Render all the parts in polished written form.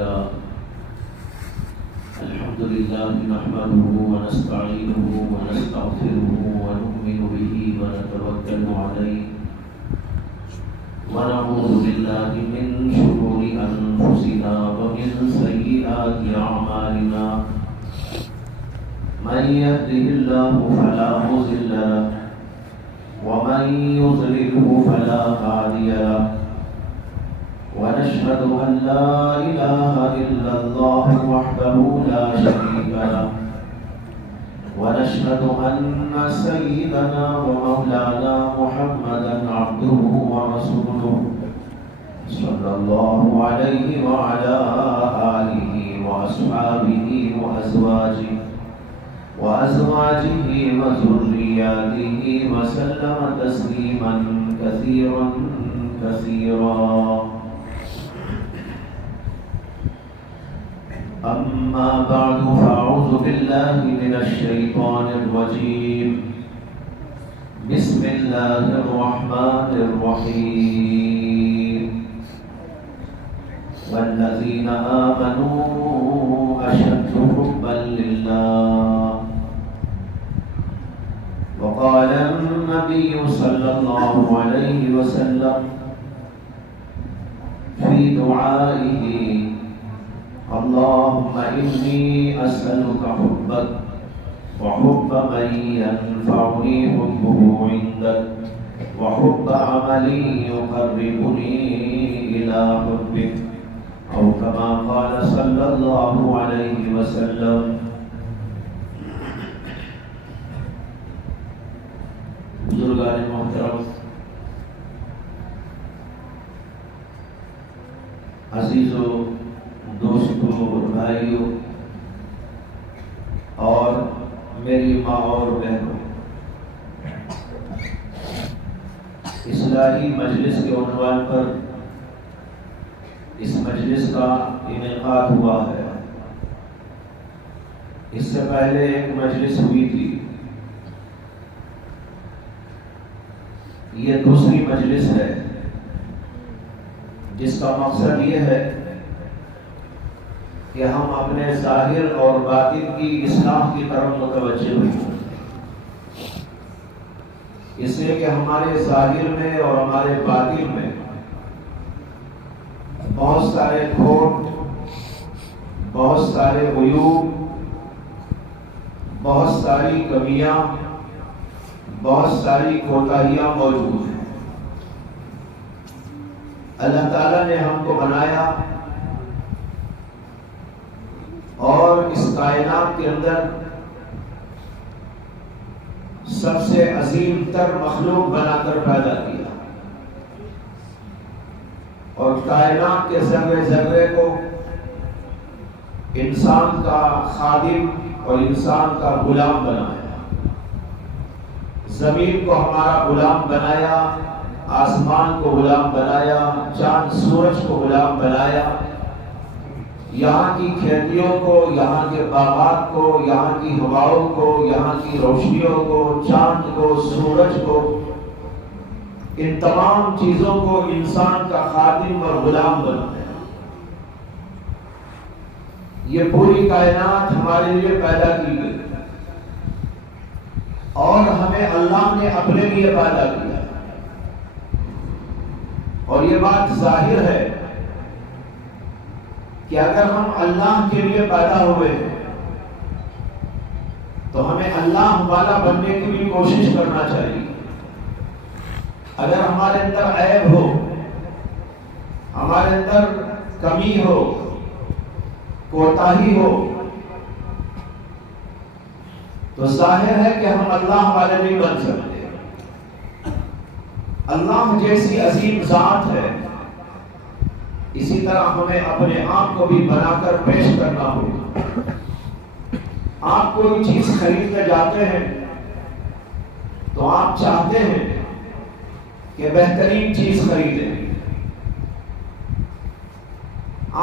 لله نحمده ونستعينه ونستغفره ونؤمن به ونتوكل عليه ونعوذ بالله من شرور أنفسنا ومن سيئات أعمالنا من يهده الله فلا مضل له ومن يضلله فلا هادي له ونشهد أن لا إله إلا الله وحده لا شريك له ونشهد أن سيدنا ومولانا محمدا عبده ورسوله صلى الله عليه وعلى آله وأصحابه وأزواجه وذرياته وسلم تسليما كثيرا كثيرا. أما بعد فأعوذ بالله من الشيطان الرجيم. بسم الله الرحمن الرحيم. والذين آمنوا أشد حبا لله. وقال النبي صلى الله عليه وسلم في دعائه: اللهم إني أسألك حبك وحب من ينفعني حبه عندك وحب عمل يقربني إلى حبك، أو كما قال صلى الله عليه وسلم. بزرگان محترم، عزیزو، دوستوں اور بھائیوں اور میری ماں اور بہنوں، اصلاحی مجلس کے عنوان پر اس مجلس کا انعقاد ہوا ہے. اس سے پہلے ایک مجلس ہوئی تھی، یہ دوسری مجلس ہے جس کا مقصد یہ ہے کہ ہم اپنے ظاہر اور باطن کی اصلاح کی طرف متوجہ ہوئے، اس لیے کہ ہمارے ظاہر میں اور ہمارے باطن میں بہت سارے کھوٹ، بہت سارے عیوب، بہت ساری کمیاں، بہت ساری کوتاہیاں موجود ہیں. اللہ تعالیٰ نے ہم کو بنایا اور اس کائنات کے اندر سب سے عظیم تر مخلوق بنا کر پیدا کیا، اور کائنات کے ذرے ذرے کو انسان کا خادم اور انسان کا غلام بنایا. زمین کو ہمارا غلام بنایا، آسمان کو غلام بنایا، چاند سورج کو غلام بنایا، یہاں کی کھیتیوں کو، یہاں کے باغات کو، یہاں کی ہواؤں کو، یہاں کی روشنیوں کو، چاند کو، سورج کو، ان تمام چیزوں کو انسان کا خادم اور غلام بنایا. یہ پوری کائنات ہمارے لیے پیدا کی گئی اور ہمیں اللہ نے اپنے لیے پیدا کیا، اور یہ بات ظاہر ہے کہ اگر ہم اللہ کے لیے پیدا ہوئے ہیں تو ہمیں اللہ والا بننے کی بھی کوشش کرنا چاہیے. اگر ہمارے اندر عیب ہو، ہمارے اندر کمی ہو، کوتاہی ہو، تو ظاہر ہے کہ ہم اللہ والے نہیں بن سکتے. اللہ جیسی عظیم ذات ہے، اسی طرح ہمیں اپنے آپ کو بھی بنا کر پیش کرنا ہوگا. آپ کوئی چیز خریدنے جاتے ہیں تو آپ چاہتے ہیں کہ بہترین چیز خریدیں.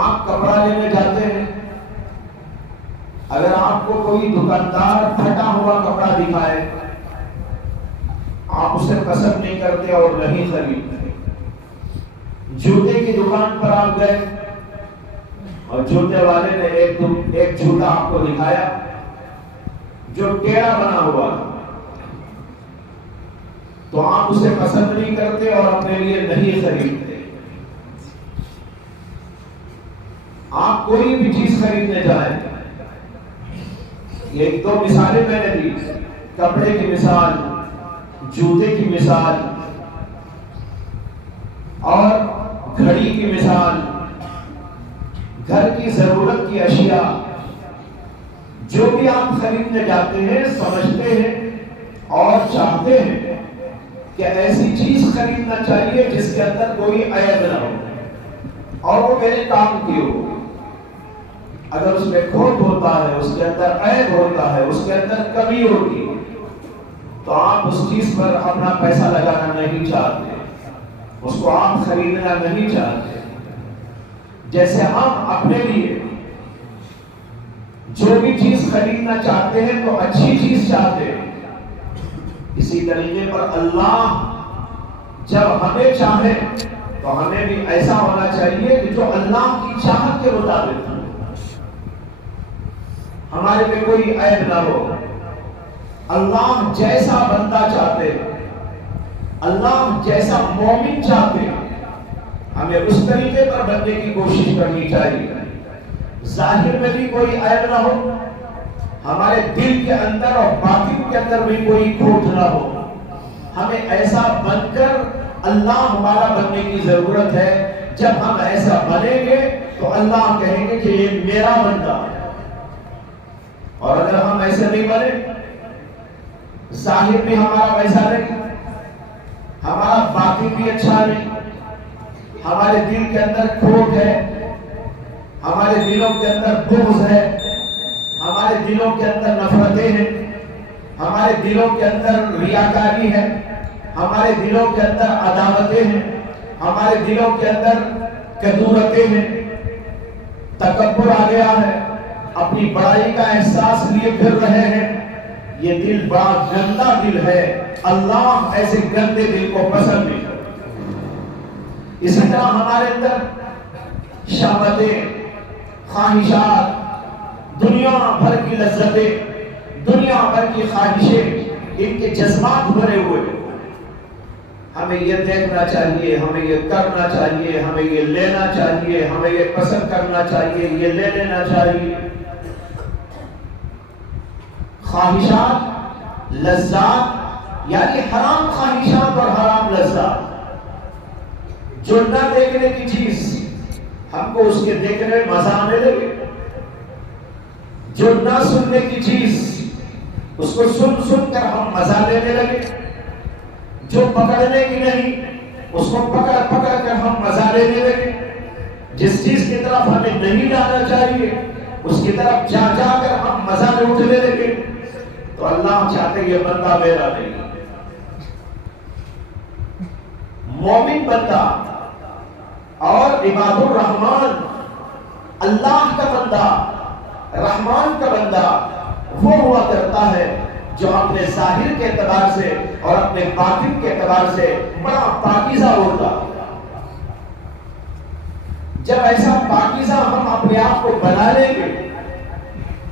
آپ کپڑا لینے جاتے ہیں، اگر آپ کو کوئی دکاندار پھٹا ہوا کپڑا دکھائے آپ اسے پسند نہیں کرتے اور نہیں خریدتے. جوتے کی دکان پر آپ گئے، اور جوتے والے نے ایک جوتا آپ کو دکھایا جو ٹیڑھا بنا ہوا تھا، تو آپ اسے پسند نہیں کرتے اور اپنے لیے نہیں خریدتے۔ آپ کوئی بھی چیز خریدنے جائیں، یہ دو مثالیں میں نے دی، کپڑے کی مثال، جوتے کی مثال اور گھڑی کی مثال، گھر کی ضرورت کی اشیاء، جو بھی آپ خریدنے جاتے ہیں سمجھتے ہیں اور چاہتے ہیں کہ ایسی چیز خریدنا چاہیے جس کے اندر کوئی عیب نہ ہو اور وہ میرے کام کی ہو۔ اگر اس میں کھوٹ ہوتا ہے، اس کے اندر عیب ہوتا ہے، اس کے اندر کمی ہوتی ہے، تو آپ اس چیز پر اپنا پیسہ لگانا نہیں چاہتے، اس کو آپ خریدنا نہیں چاہتے۔ جیسے ہم اپنے لیے جو بھی چیز خریدنا چاہتے ہیں تو اچھی چیز چاہتے ہیں، اسی طریقے پر اللہ جب ہمیں چاہے تو ہمیں بھی ایسا ہونا چاہیے کہ جو اللہ کی چاہت کے مطابق ہو، ہمارے میں کوئی عیب نہ ہو۔ اللہ جیسا بندہ چاہتے، اللہ جیسا مومن چاہتے، ہمیں اس طریقے پر بننے کی کوشش کرنی چاہیے۔ ظاہر میں بھی کوئی عیب نہ ہو، ہمارے دل کے اندر اور باطن کے اندر بھی کوئی کھوٹ نہ ہو۔ ہمیں ایسا بن کر اللہ ہمارا بننے کی ضرورت ہے۔ جب ہم ایسا بنیں گے تو اللہ کہیں گے کہ یہ میرا بندہ ہے۔ اور اگر ہم ایسے نہیں بنے، ظاہر بھی ہمارا ویسا نہیں، ہمارا باطن بھی اچھا نہیں، ہمارے دل کے اندر کھوٹ ہے، ہمارے دلوں کے اندر بغض ہے، ہمارے دلوں کے اندر نفرتیں ہیں، ہمارے دلوں کے اندر ریاکاری ہے، ہمارے دلوں کے اندر عداوتیں ہیں، ہمارے دلوں کے اندر کدورتیں ہیں، تکبر آ گیا ہے، اپنی بڑائی کا احساس لیے پھر رہے ہیں، یہ دل بڑا گندا دل ہے۔ اللہ ایسے گندے دل کو پسند نہیں کرتا۔ اسی طرح ہمارے اندر شہوتیں، خواہشات، دنیا بھر کی لذتیں، دنیا بھر کی خواہشیں، ان کے جذبات بھرے ہوئے، ہمیں یہ دیکھنا چاہیے، ہمیں یہ کرنا چاہیے، ہمیں یہ لینا چاہیے، ہمیں یہ پسند کرنا چاہیے، یہ لے لینا چاہیے۔ خواہشات، لذات، یعنی حرام خواہشات اور حرام لذات، جو نہ دیکھنے کی چیز ہم کو اس کے دیکھنے میں مزہ آنے لگے، جو نہ سننے کی چیز اس کو سن سن کر ہم مزہ لینے لگے، جو پکڑنے کی نہیں اس کو پکڑ پکڑ کر ہم مزہ لینے لگے، جس چیز کی طرف ہمیں نہیں جانا چاہیے اس کی طرف جا جا کر ہم مزہ لوٹنے لگے، تو اللہ چاہتے یہ بندہ میرا نہیں۔ مومن بندہ اور عباد الرحمن، اللہ کا بندہ، رحمان کا بندہ وہ ہوا کرتا ہے جو اپنے ظاہر کے اعتبار سے اور اپنے باطن کے اعتبار سے بڑا پاکیزہ ہوتا۔ جب ایسا پاکیزہ ہم اپنے آپ کو بنا لیں گے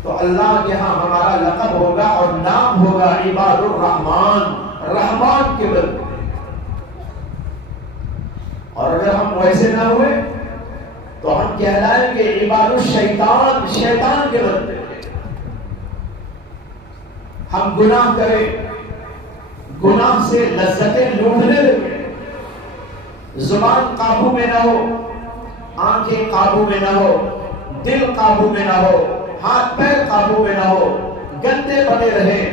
تو اللہ کے ہاں ہمارا لقب ہوگا اور نام ہوگا عباد الرحمن، رحمان کے بندے۔ اور اگر ہم ویسے نہ ہوئے تو ہم کہلائیں گے عباد الشیطان، شیطان کے بندے۔ ہم گناہ کریں، گناہ سے لذتیں لوٹنے لگے، زبان قابو میں نہ ہو، آنکھیں قابو میں نہ ہو، دل قابو میں نہ ہو، ہاتھ پیر قابو میں نہ ہو، گندے بنے رہے،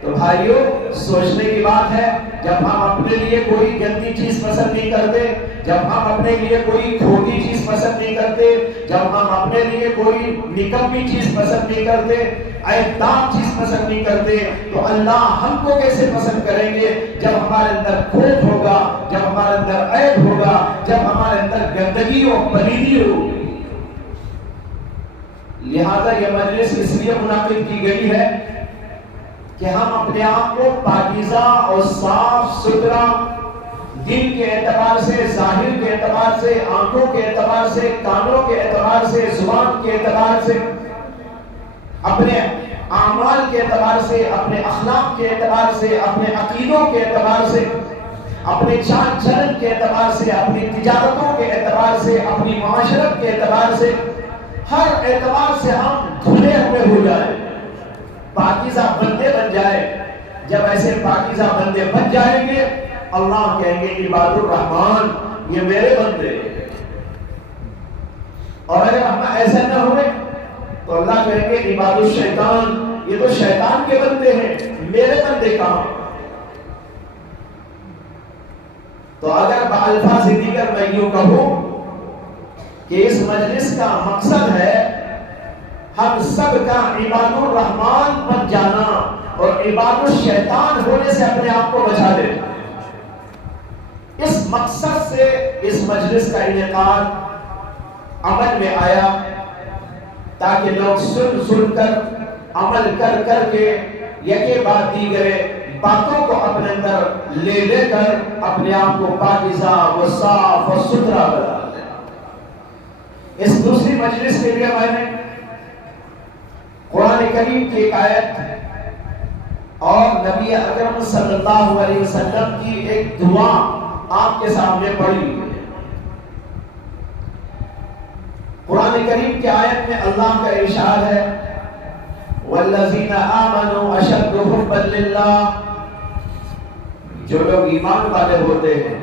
تو بھائیو سوچنے کی بات ہے۔ جب ہم اپنے لیے کوئی گندی چیز پسند نہیں کرتے، جب ہم اپنے لیے کوئی کھوٹی چیز پسند نہیں کرتے، جب ہم اپنے لیے کوئی نکمی چیز پسند نہیں کرتے، عیبدار چیز پسند نہیں کرتے، تو اللہ ہم کو کیسے پسند کریں گے جب ہمارے اندر کھوٹ ہوگا، جب ہمارے اندر عیب ہوگا، جب ہمارے اندر گندگی اور پلیدی ہوگی۔ لہذا یہ مجلس اس لیے منعقد کی گئی ہے کہ ہم اپنے آپ کو پاکیزہ اور صاف ستھرا دل کے اعتبار سے، ظاہر کے اعتبار سے، آنکھوں کے اعتبار سے، کانوں کے اعتبار سے، زبان کے اعتبار سے، اپنے اعمال کے اعتبار سے، اپنے اخلاق کے اعتبار سے، اپنے عقیدوں کے اعتبار سے، اپنے چال چلن کے اعتبار سے، اپنی تجارتوں کے اعتبار سے، اپنی معاشرت کے اعتبار سے، ہر اعتبار سے ہم دھلے ہوئے ہو جائیں، پاکیزہ بندے بن جائیں۔ جب ایسے پاکیزہ بندے بن جائیں گے، اللہ کہیں گے عباد الرحمن، یہ میرے بندے۔ اور اگر ہم ایسا نہ ہوئے تو اللہ کہیں گے عباد الشیطان، یہ تو شیطان کے بندے ہیں، میرے بندے کہاں؟ تو اگر بالفاظ دیگر میں یوں کہوں کہ اس مجلس کا مقصد ہے ہم سب کا عباد الرحمن بن جانا اور عباد الشیطان ہونے سے اپنے آپ کو بچا لینا، اس مقصد سے اس مجلس کا انعقاد عمل میں آیا، تاکہ لوگ سن کر عمل کر کر کے یکے بعد دیگرے باتوں کو اپنے اندر لے کر اپنے آپ کو پاکیزہ و صاف و ستھرا بنا لیں۔ اس دوسری مجلس کے لیے میں نے قرآن کریم کی ایک آیت اور نبی اکرم صلی اللہ علیہ وسلم کی ایک دعا آپ کے سامنے پڑھی۔ قرآن کریم کی آیت میں اللہ کا ارشاد ہے والذین آمنوا اشد حبا للہ، جو لوگ ایمان والے ہوتے ہیں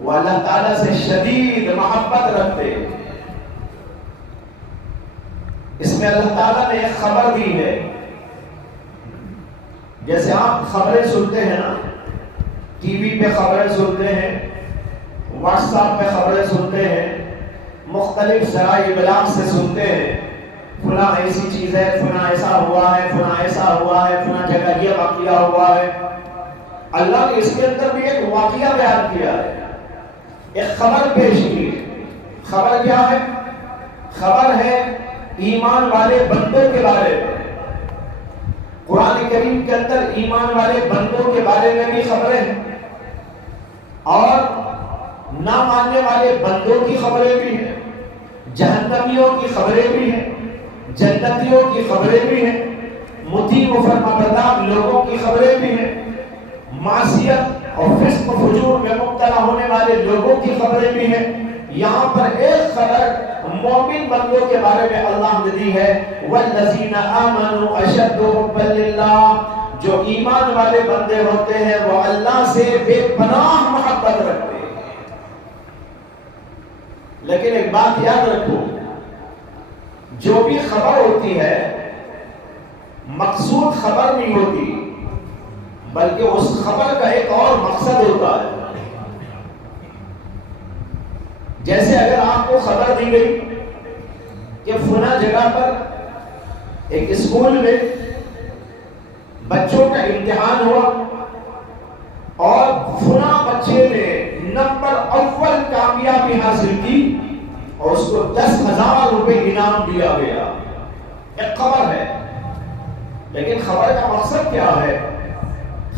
وہ اللہ تعالیٰ سے شدید محبت رکھتے ہیں۔ اس میں اللہ تعالیٰ نے ایک خبر دی ہے، جیسے آپ خبریں سنتے ہیں نا، ٹی وی پہ خبریں سنتے ہیں، واٹس ایپ پہ خبریں سنتے ہیں، مختلف ذرائع ابلاغ سے سنتے ہیں، فلاں ایسی چیز ہے، فلاں ایسا ہوا ہے، فلاں ایسا ہوا ہے، فلاں جگہ یہ واقعہ ہوا ہے۔ اللہ نے اس کے اندر بھی ایک واقعہ بیان کیا ہے، ایک خبر پیش کی۔ خبر کیا ہے؟ خبر ہے ایمان والے بندوں کے بارے میں۔ قرآن کریم کے اندر ایمان والے بندوں کے بارے میں بھی خبریں ہیں اور نہ ماننے والے بندوں کی خبریں بھی ہیں، جہنمیوں کی خبریں بھی ہیں، جنتیوں کی خبریں بھی ہیں، مطیع و فرمانبردار لوگوں کی خبریں بھی ہیں، معصیت اور فسق و فجور میں مبتلا ہونے والے لوگوں کی خبریں بھی ہیں۔ یہاں پر ایک خبر مومن بندوں کے بارے میں اللہ نے دی ہے والذین آمنوا اشد حبا للہ، جو ایمان والے بندے ہوتے ہیں وہ اللہ سے بے پناہ محبت رکھتے ہیں۔ لیکن ایک بات یاد رکھو، جو بھی خبر ہوتی ہے مقصود خبر نہیں ہوتی، بلکہ اس خبر کا ایک اور مقصد ہوتا ہے۔ جیسے اگر آپ کو خبر دی گئی کہ فلاں جگہ پر ایک اسکول میں بچوں کا امتحان ہوا اور فلاں بچے نے نمبر اول کامیابی حاصل کی اور اس کو 10,000 روپے انعام دیا گیا، ایک خبر ہے۔ لیکن خبر کا مقصد کیا ہے؟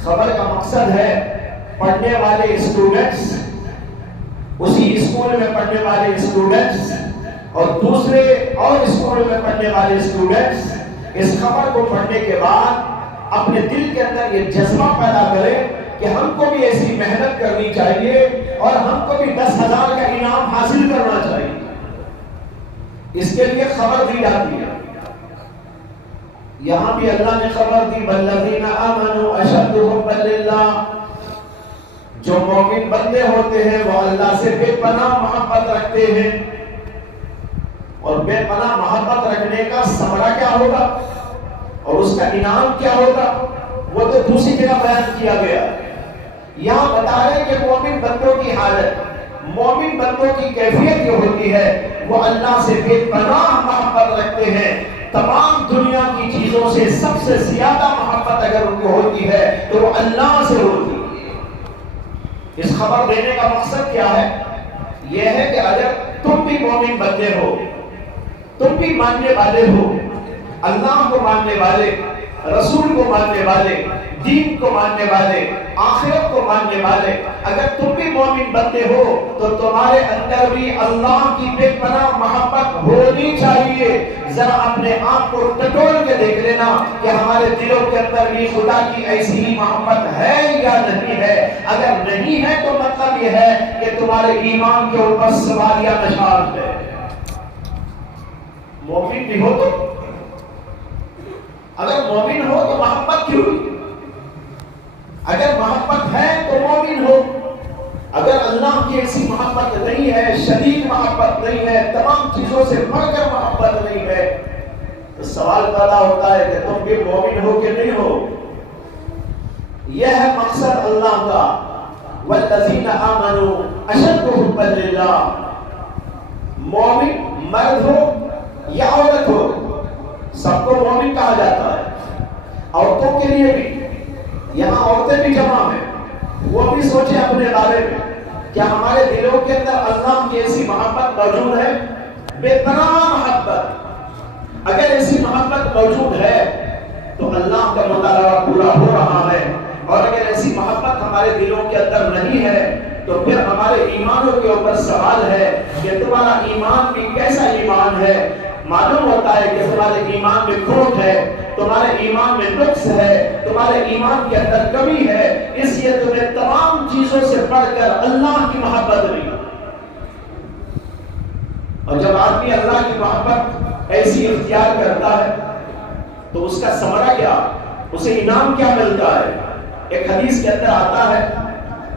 خبر کا مقصد ہے پڑھنے والے اسٹوڈنٹس، اسی اسکول میں پڑھنے والے اسٹوڈنٹس اور دوسرے اور اسکول میں پڑھنے والے اسٹوڈنٹس اس خبر کو پڑھنے کے بعد اپنے دل کے اندر یہ جذبہ پیدا کرے کہ ہم کو بھی ایسی محنت کرنی چاہیے اور ہم کو بھی 10,000 کا انعام حاصل کرنا چاہیے۔ اس کے لیے خبر دی جاتی ہے۔ یہاں بھی اللہ نے خبر دی والذین آمنوا اشد حبا للہ، جو مومن بندے ہوتے ہیں وہ اللہ سے بے پناہ محبت رکھتے ہیں۔ اور بے پناہ محبت رکھنے کا ثمرہ کیا ہوگا اور اس کا انعام کیا ہوگا وہ تو دوسری جگہ بیان کیا گیا۔ یہاں بتا رہے ہیں کہ مومن بندوں کی حالت، مومن بندوں کی کیفیت یہ ہوتی ہے وہ اللہ سے بے پناہ محبت رکھتے ہیں۔ تمام دنیا کی چیزوں سے سب سے زیادہ محبت اگر ان کو ہوتی ہے تو وہ اللہ سے ہوتی ہے۔ اس خبر دینے کا مقصد کیا ہے؟ یہ ہے کہ اگر تم بھی مومن بندے ہو، تم بھی ماننے والے ہو، اللہ کو ماننے والے، رسول کو ماننے والے، دین کو ماننے والے، آخرت کو ماننے والے، اگر تم بھی مومن بنتے ہو تو تمہارے اندر بھی اللہ کی بے پناہ محبت ہونی چاہیے. ذرا اپنے آپ کو ٹٹول کے دیکھ لینا کہ ہمارے دلوں کے اندر بھی خدا کی ایسی ہی محبت ہے یا نہیں ہے. اگر نہیں ہے تو مطلب یہ ہے کہ تمہارے ایمان کے اوپر سوال یا نشان ہے. مومن بھی ہو تو اگر مومن ہو تو محبت کیوں ہوئی؟ اگر محبت ہے تو مومن ہو. اگر اللہ کی ایسی محبت نہیں ہے، شدید محبت نہیں ہے، تمام چیزوں سے بڑھ کر محبت نہیں ہے، تو سوال پیدا ہوتا ہے کہ تم بھی مومن ہو کہ نہیں ہو. یہ ہے مقصد اللہ کا. والذین آمنوا اشد حبا للہ. مومن مرد ہو یا عورت ہو سب کو مومن کہا جاتا ہے. عورتوں کے لیے بھی، یہاں عورتیں بھی جمع ہیں، وہ بھی سوچیں اپنے بارے میں کیا ہمارے دلوں کے اندر اللہ کی ایسی محبت موجود ہے؟ بے پناہ محبت. اگر ایسی محبت موجود ہے تو اللہ کا مطالبہ پورا ہو رہا ہے. اور اگر ایسی محبت ہمارے دلوں کے اندر نہیں ہے تو پھر ہمارے ایمانوں کے اوپر سوال ہے کہ تمہارا ایمان بھی کیسا ایمان ہے. معلوم ہوتا ہے کہ تمہارے ایمان میں کھوٹ ہے، تمہارے ایمان میں نقص ہے، تمہارے ایمان کے اندر کمی ہے، اس لیے تمہیں تمام چیزوں سے بڑھ کر اللہ کی محبت نہیں. اور جب آدمی اللہ کی محبت ایسی اختیار کرتا ہے تو اس کا ثمرہ کیا، اسے انعام کیا ملتا ہے؟ ایک حدیث کے اندر آتا ہے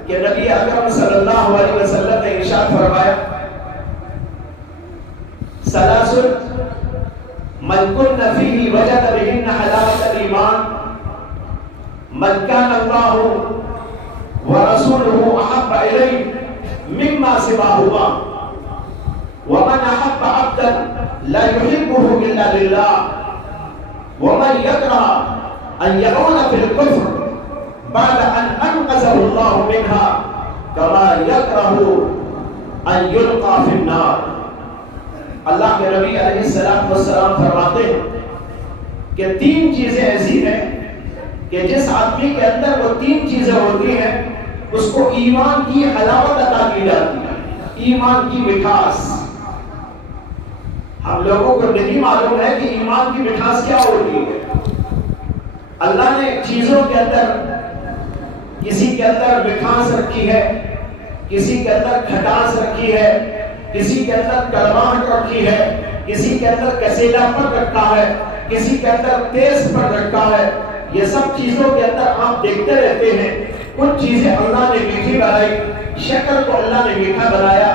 کہ نبی اکرم صلی اللہ علیہ وسلم نے ارشاد فرمایا ثلاث من كن فيه وجد بهن حلاوة الإيمان من كان الله ورسوله أحب إليه مما سواهما ومن أحب عبدا لا يحبه إلا لله ومن يكره أن يعود في الكفر بعد أن أنقذه الله منها كما يكره أن يلقى في النار. اللہ کے نبی علیہ السلام فرماتے ہیں کہ تین چیزیں ایسی ہیں کہ جس آدمی کے اندر وہ تین چیزیں ہوتی ہیں اس کو ایمان کی حلاوت عطا کی جاتی ہے، ایمان کی مٹھاس. ہم لوگوں کو نہیں معلوم ہے کہ ایمان کی مٹھاس کیا ہوتی ہے. اللہ نے چیزوں کے اندر کسی کے اندر مٹھاس رکھی ہے، کسی کے اندر کھٹاس رکھی ہے، کسی کے اندر کڑواہٹ رکھی ہے، کسی کے اندر کسیلا پر رکھا ہے، کسی کے اندر تیز پر رکھا ہے. یہ سب چیزوں کے اندر آپ دیکھتے رہتے ہیں. کچھ چیزیں اللہ نے میٹھی بنائی، شکر کو اللہ نے میٹھا بنایا،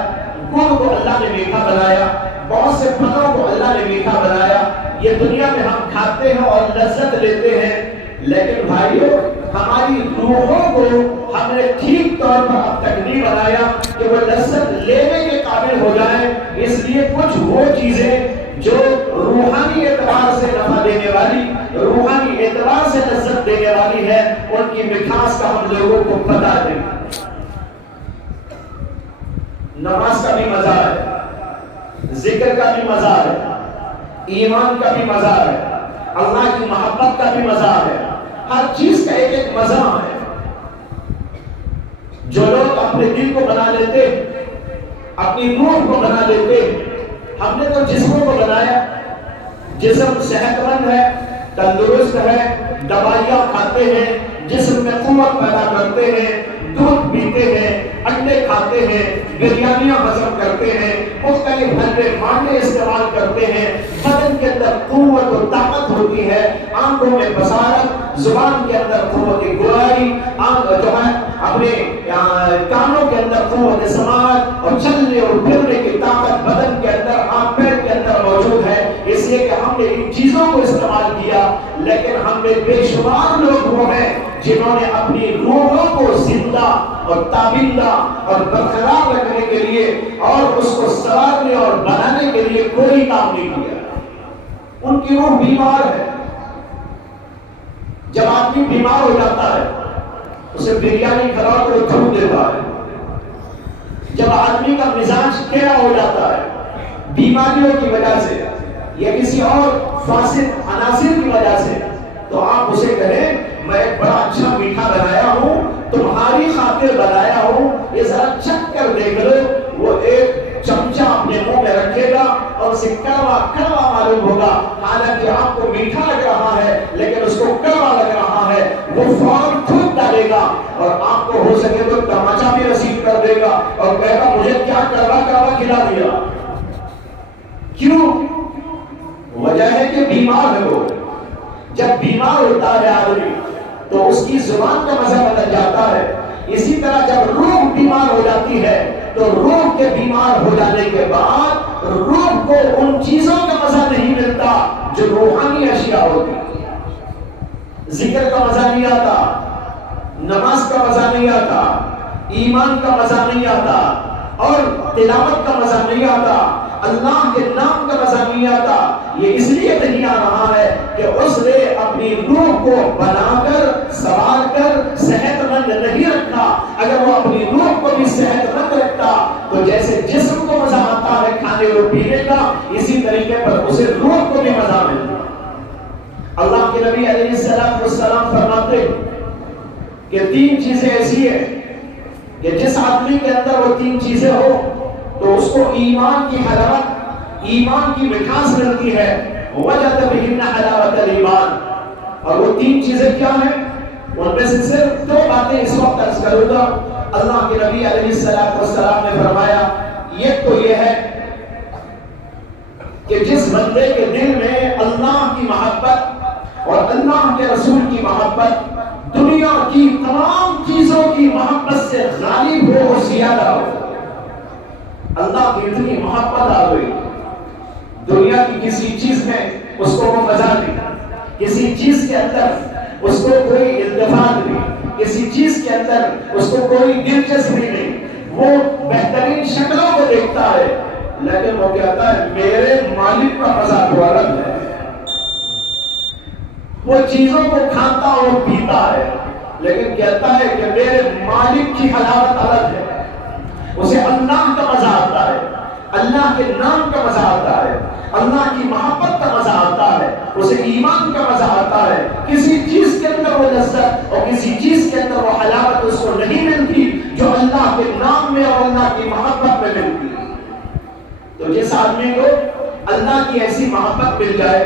گڑ کو اللہ نے میٹھا بنایا، بہت سے پھلوں کو اللہ نے میٹھا بنایا. یہ دنیا میں ہم کھاتے ہیں اور لذت لیتے ہیں، لیکن بھائیوں ہماری روحوں کو ہم نے ٹھیک طور پر اب تک نہیں بنایا کہ وہ لذت لینے کے قابل ہو جائیں. اس لیے کچھ وہ چیزیں جو روحانی اعتبار سے نفع دینے والی، روحانی اعتبار سے لذت دینے والی ہے، ان کی مٹھاس کا ہم لوگوں کو پتہ نہیں. نماز کا بھی مزہ ہے، ذکر کا بھی مزہ ہے، ایمان کا بھی مزہ ہے، اللہ کی محبت کا بھی مزہ ہے. ہر چیز کا ایک ایک مزہ ہے. جو لوگ اپنے دل کو بنا لیتے، اپنی روح کو بنا لیتے، ہم نے تو جسموں کو بنایا، جسم صحت مند ہے، تندرست ہے، دوائیاں کھاتے ہیں، جسم میں قوت پیدا کرتے ہیں، دودھ پیتے ہیں، انڈے کھاتے ہیں، بریانیاں ہضم کرتے ہیں، مختلف ہلوے مانڈے استعمال کرتے ہیں. بدن کے اندر قوت و طاقت ہوتی ہے، آنکھوں میں بصارت، زبان کے اندر قوت گویائی، جو ہے اپنے کانوں کے اندر قوت سماعت اور چلنے اور پھرنے کی طاقت بدن کے اندر، ہاتھ پیر کے اندر موجود ہے. اس لیے کہ ہم نے ان چیزوں کو استعمال کیا، لیکن ہم میں بے شمار لوگ وہ ہیں جنہوں نے اپنی روحوں کو زندہ اور تابندہ اور برقرار رکھنے کے لیے اور اس کو سنوارنے اور بنانے کے لیے کوئی کام نہیں کیا. ان کی روح بیمار ہے. جب آدمی بیمار ہو جاتا ہے اسے بریانی کھلاؤ تو تھوک دیتا ہے. جب آدمی کا مزاج ٹیڑھا ہو جاتا ہے بیماریوں کی وجہ سے یا کسی اور فاسد عناصر کی وجہ سے، تو آپ اسے کہیں میں ایک بڑا اچھا میٹھا بنایا ہوں، تمہاری خاطر بنایا ہوں، یہ ذرا چکھ اسے کڑوا کڑوا معلوم ہوگا، حالانکہ آپ کو میٹھا لگ رہا ہے لیکن اس کو کڑوا لگ رہا ہے، وہ فوراً تھوک ڈالے گا اور آپ کو ہو سکے تو تماچا بھی رسید کر دے گا اور کہے گا مجھے کیا کڑوا کڑوا کھلا دیا۔ کیوں؟ وجہ ہے کہ بیمار ہے وہ۔ جب بیمار ہوتا ہے آدمی تو اس کی زبان کا مزہ بدل جاتا ہے۔ اسی طرح جب روح بیمار ہو جاتی ہے تو روح کے بیمار ہو جانے کے بعد روح کو ان چیزوں کا مزہ نہیں ملتا جو روحانی اشیاء ہوتی، ذکر کا مزہ نہیں آتا، نماز کا مزہ نہیں آتا، ایمان کا مزہ نہیں آتا اور تلاوت کا مزہ نہیں آتا، اللہ کے نام کا مزہ نہیں آتا۔ یہ اس لیے نہیں آ رہا ہے کہ اس نے اپنی روح کو بنا کر سوار کر صحت مند نہیں رکھا۔ اگر وہ اپنی روح کو بھی صحت مند رکھتا تو جیسے جسم کو مزہ آتا ہے کھانے اور پینے کا، اسی طریقے پر اسے روح کو بھی مزہ ملتا۔ اللہ کے نبی علیہ السلام فرماتے کہ تین چیزیں ایسی ہیں کہ جس آدمی کے اندر وہ تین چیزیں ہو تو اس کو ایمان کی حلاوت، ایمان کی مٹھاس ملتی ہے۔ وجد بہن حلاوت الایمان، اور وہ تین چیزیں کیا ہیں؟ ان میں سے صرف دو باتیں اس وقت عرض کروں گا۔ اللہ کے نبی علیہ السلام نے فرمایا، ایک تو یہ ہے کہ جس بندے کے دل میں اللہ کی محبت اور اللہ کے رسول کی محبت دنیا کی تمام چیزوں کی محبت سے غالب ہو اور زیادہ ہو، اللہ کی اتنی محبت آ گئی، دنیا کی کسی چیز میں اس کو وہ مزہ نہیں، کسی چیز کے اندر اس کو کوئی التفات نہیں، کسی چیز کے اندر اس کو کوئی دلچسپی نہیں، وہ بہترین شکلوں کو دیکھتا ہے لیکن وہ کہتا ہے میرے مالک کا مزہ تو الگ ہے۔ وہ چیزوں کو کھاتا اور پیتا ہے لیکن کہتا ہے کہ میرے مالک کی حلاوت الگ ہے۔ اسے اللہ کا مزہ آتا ہے، اللہ کے نام کا مزہ آتا ہے، اللہ کی محبت کا مزہ آتا ہے، اسے ایمان کا مزہ آتا ہے۔ کسی چیز کے اندر وہ لذت اور کسی چیز کے اندر وہ حلاوت اس کو نہیں ملتی جو اللہ کے نام میں اور اللہ کی محبت میں ملتی۔ تو جس آدمی کو اللہ کی ایسی محبت مل جائے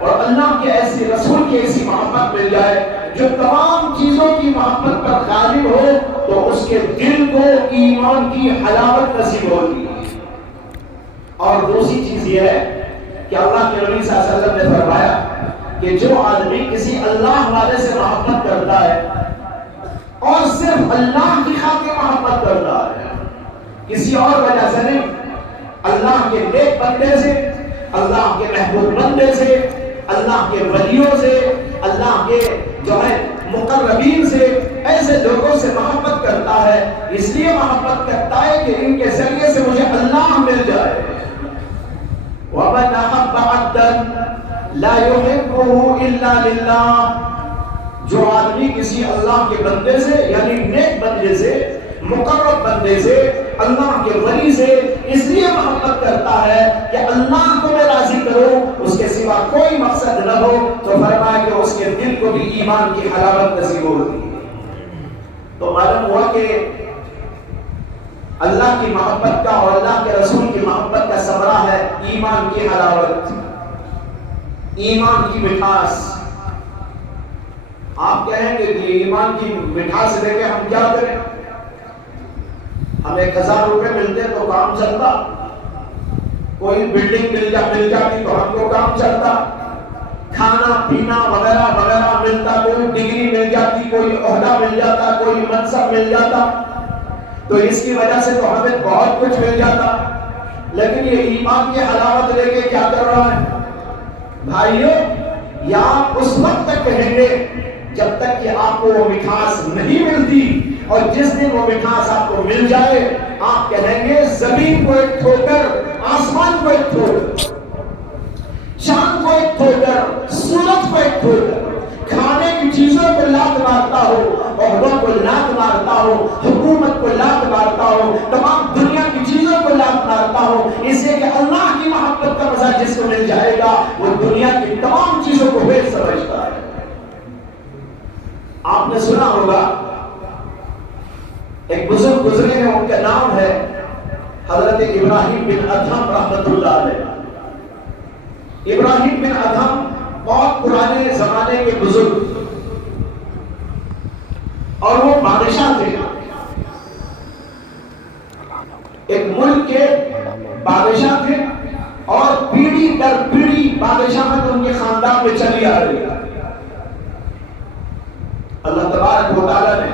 اور اللہ کے ایسی رسول کی ایسی محبت مل جائے جو تمام چیزوں کی محبت پر غالب ہو تو اس کے دل کو ایمان کی حلاوت نصیب ہوتی ہے۔ اور دوسری چیز یہ ہے کہ اللہ کے نبی صلی اللہ علیہ وسلم نے فرمایا کہ جو آدمی کسی اللہ والے سے محبت کرتا ہے اور صرف اللہ کی خاطر محبت کرتا ہے، کسی اور وجہ سے نہیں، اللہ کے نیک بندے سے، اللہ کے محبوب بندے سے، اللہ کے ولیوں سے، اللہ کے جو ہے مقربین سے، ایسے لوگوں سے محبت کرتا ہے، اس لیے محبت کرتا ہے کہ ان کے ذریعے سے مجھے اللہ مل جائے۔ وَمَنْ أَحَبَّ عَبْدًا لَا يُحِبُّهُ إِلَّا لِلَّهِ، جو آدمی کسی اللہ کے بندے سے یعنی نیک بندے سے، مقرب بندے سے، اللہ کے ولی سے اس لیے محبت کرتا ہے کہ اللہ کو میں راضی کروں، اس کے سوا کوئی مقصد نہ ہو، تو فرمایا کہ اس کے دل کو بھی ایمان کی حلاوت نصیب ہوتی ہے۔ تو معلوم ہوا کہ اللہ کی محبت کا اور اللہ کے رسول کی محبت کا ثمرہ ہے ایمان کی حلاوت، ایمان کی مٹھاس۔ آپ کہیں گے کہ ایمان کی مٹھاس لے کے ہم کیا کریں؟ ہمیں 1000 روپے ملتے تو کام چلتا، کوئی بلڈنگ مل جاتی تو ہم کو کام چلتا، کھانا پینا وغیرہ وغیرہ ملتا، کوئی ڈگری مل جاتی، کوئی عہدہ مل جاتا، کوئی منصب مل جاتا، تو اس کی وجہ سے تو ہمیں بہت کچھ مل جاتا۔ لیکن یہ ایمان کی حلاوت لے کے کیا کر رہا ہے؟ بھائیو، یا اس وقت تک کہیں گے جب تک کہ آپ کو وہ مٹھاس نہیں ملتی، اور جس دن وہ مٹھاس آپ کو مل جائے آپ کہیں گے زمین کو ایک ٹھوکر، آسمان کو ایک ٹھوکر، چاند کو ایک ٹھوکر، سورج کو ایک ٹھوکر، کھانے کی چیزوں کو لات مارتا ہو، عہدوں کو لات مارتا ہو، حکومت کو لات مارتا ہو، تمام دنیا کی چیزوں کو لات مارتا ہو، اس لیے کہ اللہ کی محبت کا مزہ جس کو مل جائے گا وہ دنیا کی تمام چیزوں کو بے سمجھتا ہے۔ آپ نے سنا ہوگا ایک بزرگ گزرے ہیں، ان کا نام ہے حضرت ابراہیم بن ادھم رحمت اللہ علیہ۔ ابراہیم بن ادھم بہت پرانے زمانے کے بزرگ اور وہ بادشاہ تھے، ایک ملک کے بادشاہ تھے، اور پیڑھی در پیڑھی بادشاہت ان کے خاندان میں چلی آ رہی ہے۔ اللہ تبارک و تعالیٰ نے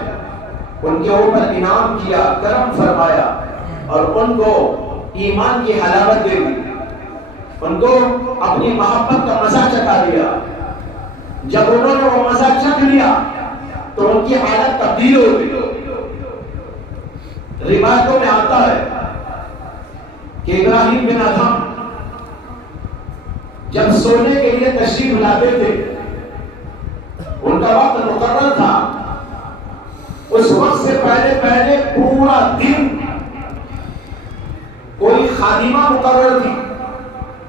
ان کے اوپر انعام کیا، کرم فرمایا، اور ان کو ایمان کی حلاوت دے دی، ان کو اپنی محبت کا مزہ چکھا دیا۔ جب انہوں نے وہ مزہ چکھ لیا تو ان کی حالت تبدیل ہو گئی۔ روایتوں میں آتا ہے کہ ابراہیم بن ادھم جب سونے کے لیے تشریف لاتے تھے، ان کا وقت مقرر تھا، اس وقت سے پہلے پورا دن کوئی خادمہ مقرر تھی،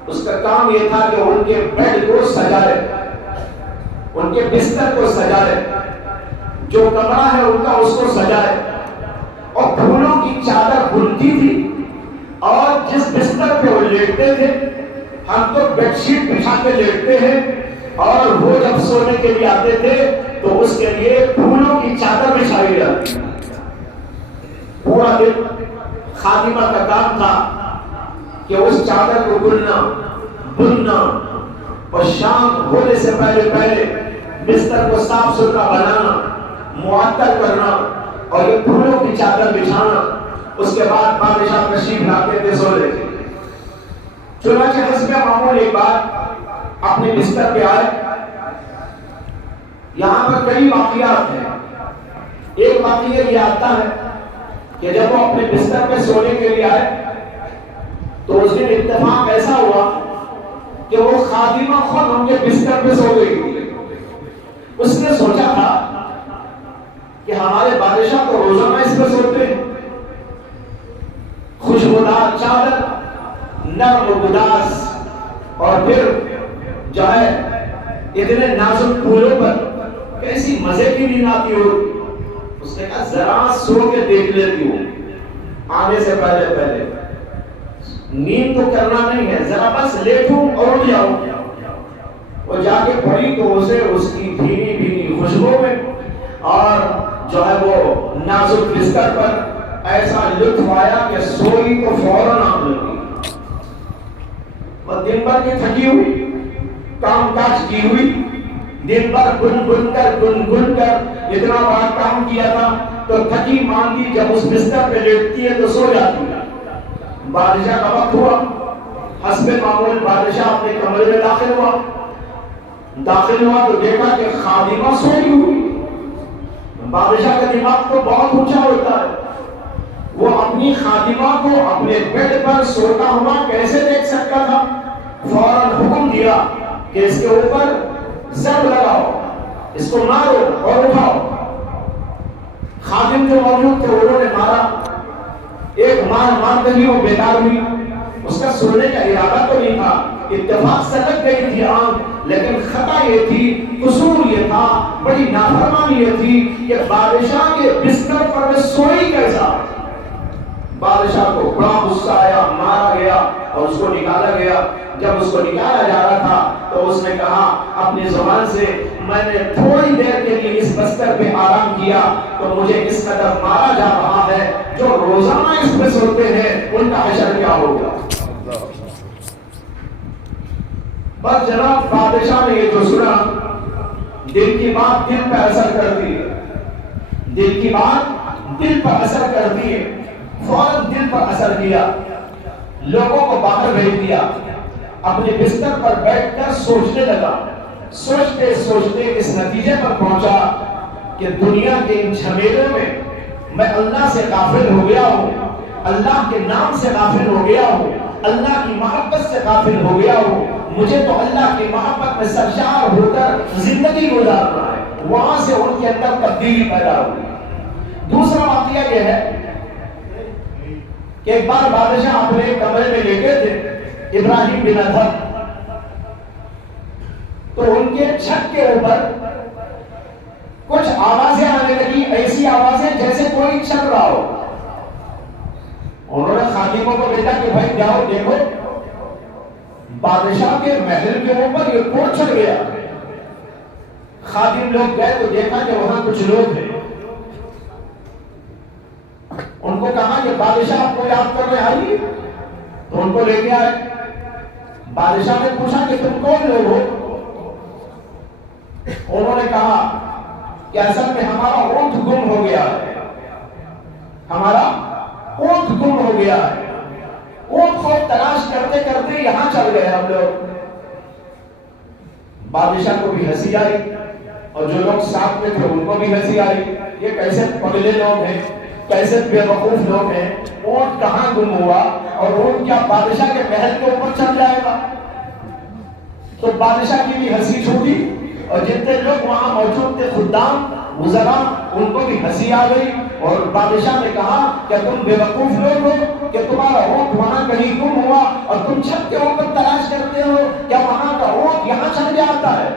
اس کا کام یہ تھا کہ ان کے بیڈ کو سجائے، ان کے بستر کو سجائے، جو کمرہ ہے ان کا اس کو سجائے، اور پھولوں کی چادر بنتی تھی، اور جس بستر پہ وہ لیٹتے تھے، ہم تو بیڈ شیٹ بچھا کے لیٹتے ہیں، اور وہ جب سونے کے لیے آتے تھے تو اس کے لیے پھولوں کی چادر بچھائی جاتی۔ پورا دن خادمہ کا کام تھا کہ اس چادر کو بننا اور شام ہونے سے پہلے بستر کو صاف ستھرا بنانا، معطر کرنا، اور یہ پھولوں کی چادر بچھانا۔ اس کے بعد بادشاہ تشریف لاتے تھے سونے کے لیے۔ چنانچہ حسب معمول ایک بار اپنے بستر پہ آئے۔ یہاں پر کئی واقعات ہیں۔ ایک واقعہ یہ آتا ہے کہ جب وہ اپنے بستر پہ سونے کے لیے آئے تو اس دن اتفاق ایسا ہوا کہ وہ خادمہ خود ان کے بستر پہ سو گئی۔ اس نے سوچا تھا کہ ہمارے بادشاہ تو روزانہ اس پہ سوتے ہیں، خوشبودار چادر، نرم و گداز، اور پھر جو ہے اتنے نازک پھولوں پر کیسی مزے کی نیند آتی ہو۔ اس نے کہا ذرا سو کے دیکھ لیتی ہوں، آنے سے پہلے نیند تو کرنا نہیں ہے، ذرا بس لیٹوں اور اٹھ جاؤں۔ وہ جا کے پڑی تو اسے اس کی بھینی بھینی خوشبو میں اور جو ہے وہ نازک بستر پر ایسا لطف آیا کہ سوئی تو فوراً آگ لگی۔ وہ دن بھر کی تھکی ہوئی، کام کاج کی ہوئی، دن بھر گن کر اتنا بڑا کام کیا تھا، تو تھکی ماندی جب اس بستر پہ لیٹتی ہے تو سو جاتی ہے۔ بادشاہ کا وقت ہوا، حسب معمول بادشاہ اپنے کمرے میں داخل ہوا تو دیکھا کہ خادمہ سوئی ہوئی۔ بادشاہ کا دماغ تو بہت اونچا ہوتا ہے، وہ اپنی خادمہ کو اپنے بیڈ پر سوتا ہوا کیسے دیکھ سکتا تھا؟ فوراً حکم دیا کہ اس کے اوپر ضرب لگاؤ، اس کو مارو اور اٹھاؤ۔ خادم جو موجود تھے انہوں نے مارا، ایک مار کر ہی وہ بیدار ہوئی۔ اس کا سونے کا ارادہ تو نہیں تھا، اتفاق سے لگ گئی تھی آنکھ، لیکن خطا یہ تھی، قصور یہ تھا، بڑی نافرمانی یہ تھی کہ بادشاہ کے بستر پر میں سوئی کیسا۔ بادشاہ کو بڑا غصہ آیا، مارا گیا اور اس کو نکالا گیا۔ جب اس کو نکالا جا رہا تھا تو اس نے کہا اپنی زبان سے، میں نے تھوڑی دیر کے لیے اس بستر پہ آرام کیا تو مجھے اس قدر مارا جا رہا ہے، جو روزانہ اس پہ سوتے ہیں ان کا حشر کیا ہوگا۔ بس جناب بادشاہ نے یہ جو سنا، دل کی بات دل پر اثر کرتی ہے، دل کی بات دل پر اثر کرتی ہے۔ فوراً دل پر اثر کیا، لوگوں کو باہر بھیج دیا، اپنے بستر پر بیٹھ کر سوچنے لگا۔ سوچتے سوچتے اس نتیجے پر پہنچا کہ دنیا کے ان جھمیلوں میں اللہ سے غافل ہو گیا ہوں، اللہ کے نام سے غافل ہو گیا ہوں، اللہ کی محبت سے غافل ہو گیا ہوں۔ مجھے تو اللہ کی محبت میں سرشار ہو کر زندگی گزارنا ہے۔ وہاں سے ان کے اندر تبدیلی پیدا ہوئی۔ دوسرا واقعہ یہ ہے کہ ایک بار بادشاہ اپنے کمرے میں لیٹے تھے، ابراہیم بن ادھم، تو ان کے چھت کے اوپر کچھ آوازیں آنے لگی، ایسی آوازیں جیسے کوئی چل رہا ہو۔ انہوں نے خادموں کو بھیجا کہ بھائی جاؤ دیکھو، بادشاہ کے محل کے اوپر یہ کوڑ چڑھ گیا. خادم لوگ گئے تو دیکھا کہ وہاں کچھ لوگ ہیں. ان کو کہا کہ بادشاہ آپ کو یاد کرنے آئی, تو ان کو لے کے آئے. بادشاہ نے پوچھا کہ تم کون لوگ ہو؟ انہوں نے کہا کہ اصل میں ہمارا اونٹ گم ہو گیا ہے, ہمارا اونٹ گم ہو گیا ہے. اونٹ کو تلاش کرتے کرتے یہاں چل گئے ہم لوگ. بادشاہ کو بھی ہنسی آئی اور جو لوگ ساتھ میں تھے ان کو بھی ہنسی آئی. یہ کیسے پگلے لوگ ہیں, کیسے بے وقوف لوگ ہیں. اونٹ کہاں گم ہوا اور اونٹ کیا بادشاہ کے محل کے اوپر چل جائے گا؟ تو بادشاہ کی بھی ہنسی چھوٹی اور جتنے لوگ وہاں موجود تھے خدام وزراء ان کو بھی ہنسی آ گئی. اور بادشاہ نے کہا کہ تم بے وقوف لوگ ہو کہ تمہارا اونٹ وہاں کہیں گم ہوا اور تم چھت کے اوپر تلاش کرتے ہو, کیا وہاں کا اونٹ یہاں چل جاتا ہے؟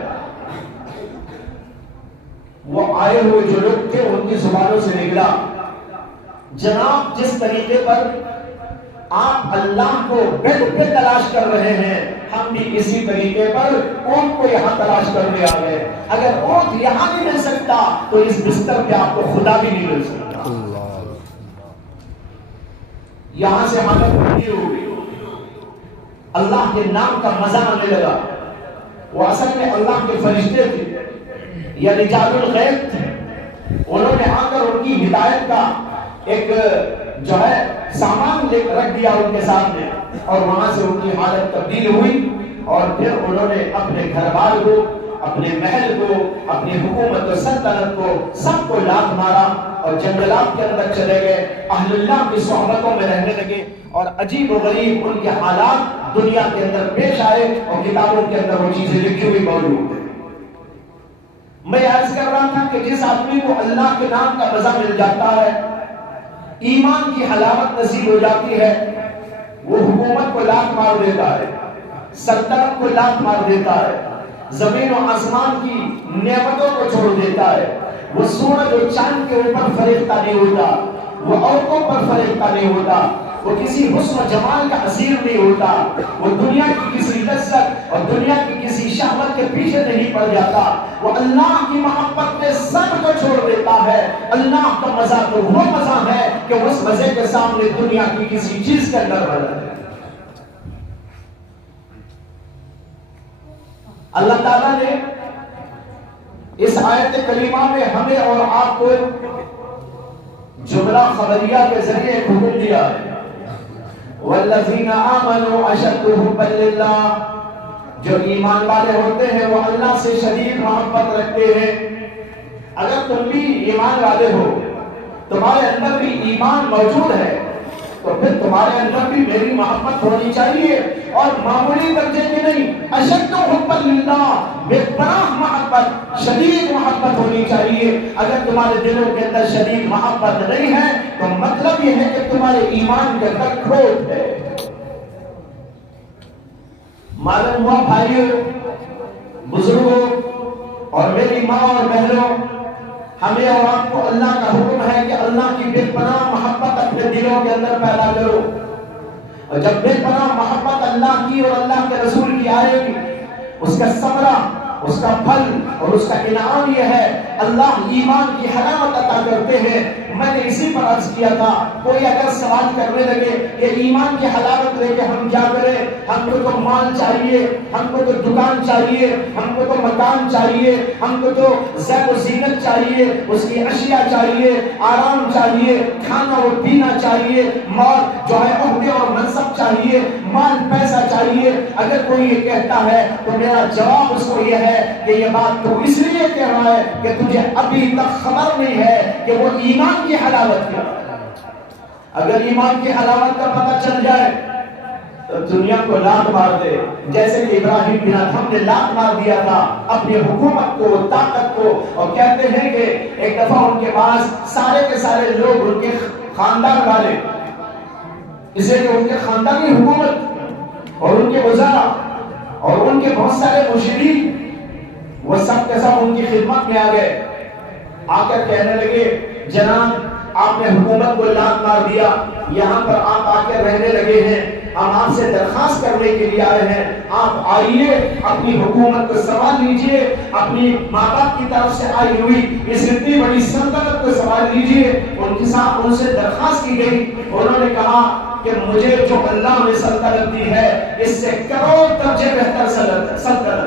وہ آئے ہوئے جو لوگ تھے ان کی زبانوں سے نکلا, جناب جس طریقے پر آپ اللہ کو بیڈ پہ تلاش کر رہے ہیں, ہم بھی اسی طریقے پر اونٹ کو یہاں تلاش کرنے آ گئے. اگر اونٹ یہاں نہیں مل سکتا تو اس بستر پہ آپ کو خدا بھی نہیں مل سکتا. یہاں سے حالت نہیں ہوگی. اللہ کے نام کا مزہ آنے لگا. وہ اصل میں اللہ کے فرشتے تھے یا رجال الغیب تھے. انہوں نے آ کر ان کی ہدایت کا ایک جو ہے سامان لے کر رکھ دیا ان کے سامنے, اور وہاں سے ان کی حالت تبدیل ہوئی. اور پھر انہوں نے اپنے گھر بار کو, اپنے محل کو, اپنی حکومت و سلطنت کو سب کو لات مارا اور جنگلات کے اندر چلے گئے. اہل اللہ کی صحبتوں میں رہنے لگے اور عجیب و غریب ان کے حالات دنیا کے اندر پیش آئے اور کتابوں کے اندر وہ چیزیں لکھی ہوئی موجود ہیں. میں عرض کر رہا تھا کہ جس آدمی کو اللہ کے نام کا مزہ مل جاتا ہے, ایمان کی حلاوت نصیب ہو جاتی ہے, وہ حکومت کو لات مار دیتا ہے, سلطنت کو لات مار دیتا ہے, زمین و آسمان کی نعمتوں کو چھوڑ دیتا ہے. وہ سورج و چاند کے اوپر فریفتہ نہیں ہوتا, وہ عورتوں پر فریفتہ نہیں ہوتا, وہ کسی حسن و جمال کا اسیر نہیں ہوتا, وہ دنیا کی کسی لذت اور دنیا کی کسی شہوت کے پیچھے نہیں پڑ جاتا. وہ اللہ کی محبت میں سب کو چھوڑ دیتا ہے. اللہ کا مزہ تو وہ مزہ ہے کہ اس مزے کے سامنے دنیا کی کسی چیز کے اندر بدل ہے. اللہ تعالیٰ نے اس آیت کریمہ میں ہمیں اور آپ کو جملہ خبریہ کے ذریعے ایک حکم دیا ہے. والذین آمنوا اشد حبا للہ, جو ایمان والے ہوتے ہیں وہ اللہ سے شدید محبت رکھتے ہیں. اگر تم بھی ایمان والے ہو, تمہارے اندر بھی ایمان موجود ہے, تو پھر تمہارے اندر بھی میری محبت ہونی چاہیے, اور معمولی درجے کی نہیں, اشد حبا للہ, بے پناہ محبت, شدید محبت ہونی چاہیے. اگر تمہارے دلوں کے اندر شدید محبت نہیں ہے تو مطلب یہ ہے کہ تمہارے ایمان کے اندر کھوٹ ہے. معلوم ہوا بھائیوں, بزرگوں اور میری ماں اور بہنوں, ہمیں اور آپ کو اللہ کا حکم ہے کہ اللہ کی بے پناہ محبت اپنے دلوں کے اندر پیدا کرو. اور جب بے پناہ محبت اللہ کی اور اللہ کے رسول کی آئے گی, اس کا ثمرہ, اس کا پھل اور اس کا انعام یہ ہے, اللہ ایمان کی حلاوت عطا کرتے ہیں. میں نے اسی پر عرض کیا تھا, کوئی اگر سوال کرنے لگے کہ ایمان کی حلاوت لے کے ہم کیا کریں, ہم کو تو مال چاہیے, ہم کو تو دکان چاہیے, ہم کو تو مکان چاہیے, ہم کو تو زیب و زینت چاہیے, اس کی اشیاء چاہیے, آرام چاہیے, کھانا اور پینا چاہیے, مال جو ہے عہدے اور منصب چاہیے, مال پیسہ چاہیے. اگر کوئی یہ کہتا ہے تو میرا جواب اس کو یہ ہے کہ یہ بات تو اس لیے کہہ رہا ہے کہ تجھے ابھی تک خبر نہیں ہے کہ وہ ایمان کی حلاوت کیا ہے. اگر ایمان کی حلاوت کا پتہ چل جائے تو دنیا کو لات مار دے, جیسے کہ ابراہیم بن ادھم نے لات مار دیا تھا اپنی حکومت کو, طاقت کو. اور کہتے ہیں کہ ایک دفعہ ان کے پاس سارے کے سارے لوگ, ان کے خاندان والے, اس لیے کہ ان کے خاندانی حکومت اور ان کے وزراء اور ان کے بہت سارے مشیرین, وہ سب کے سب ان کی خدمت میں آ گئے. آ کر کہنے لگے, جناب آپ نے حکومت کو لات مار دیا، یہاں پر آپ آ کے رہنے لگے ہیں، ہم آپ سے درخواست کرنے کے لیے آئے ہیں، آپ آئیے، اپنی حکومت کو سنبھال لیجئے، اپنی ماں باپ کی طرف سے آئی ہوئی اس اتنی بڑی سلطنت کو سنبھال لیجئے۔ ان کے ساتھ ان سے درخواست کی گئی، انہوں نے کہا کہ مجھے جو اللہ نے سلطنت دی ہے اس سے کروڑ درجے بہتر سلطنت ہے۔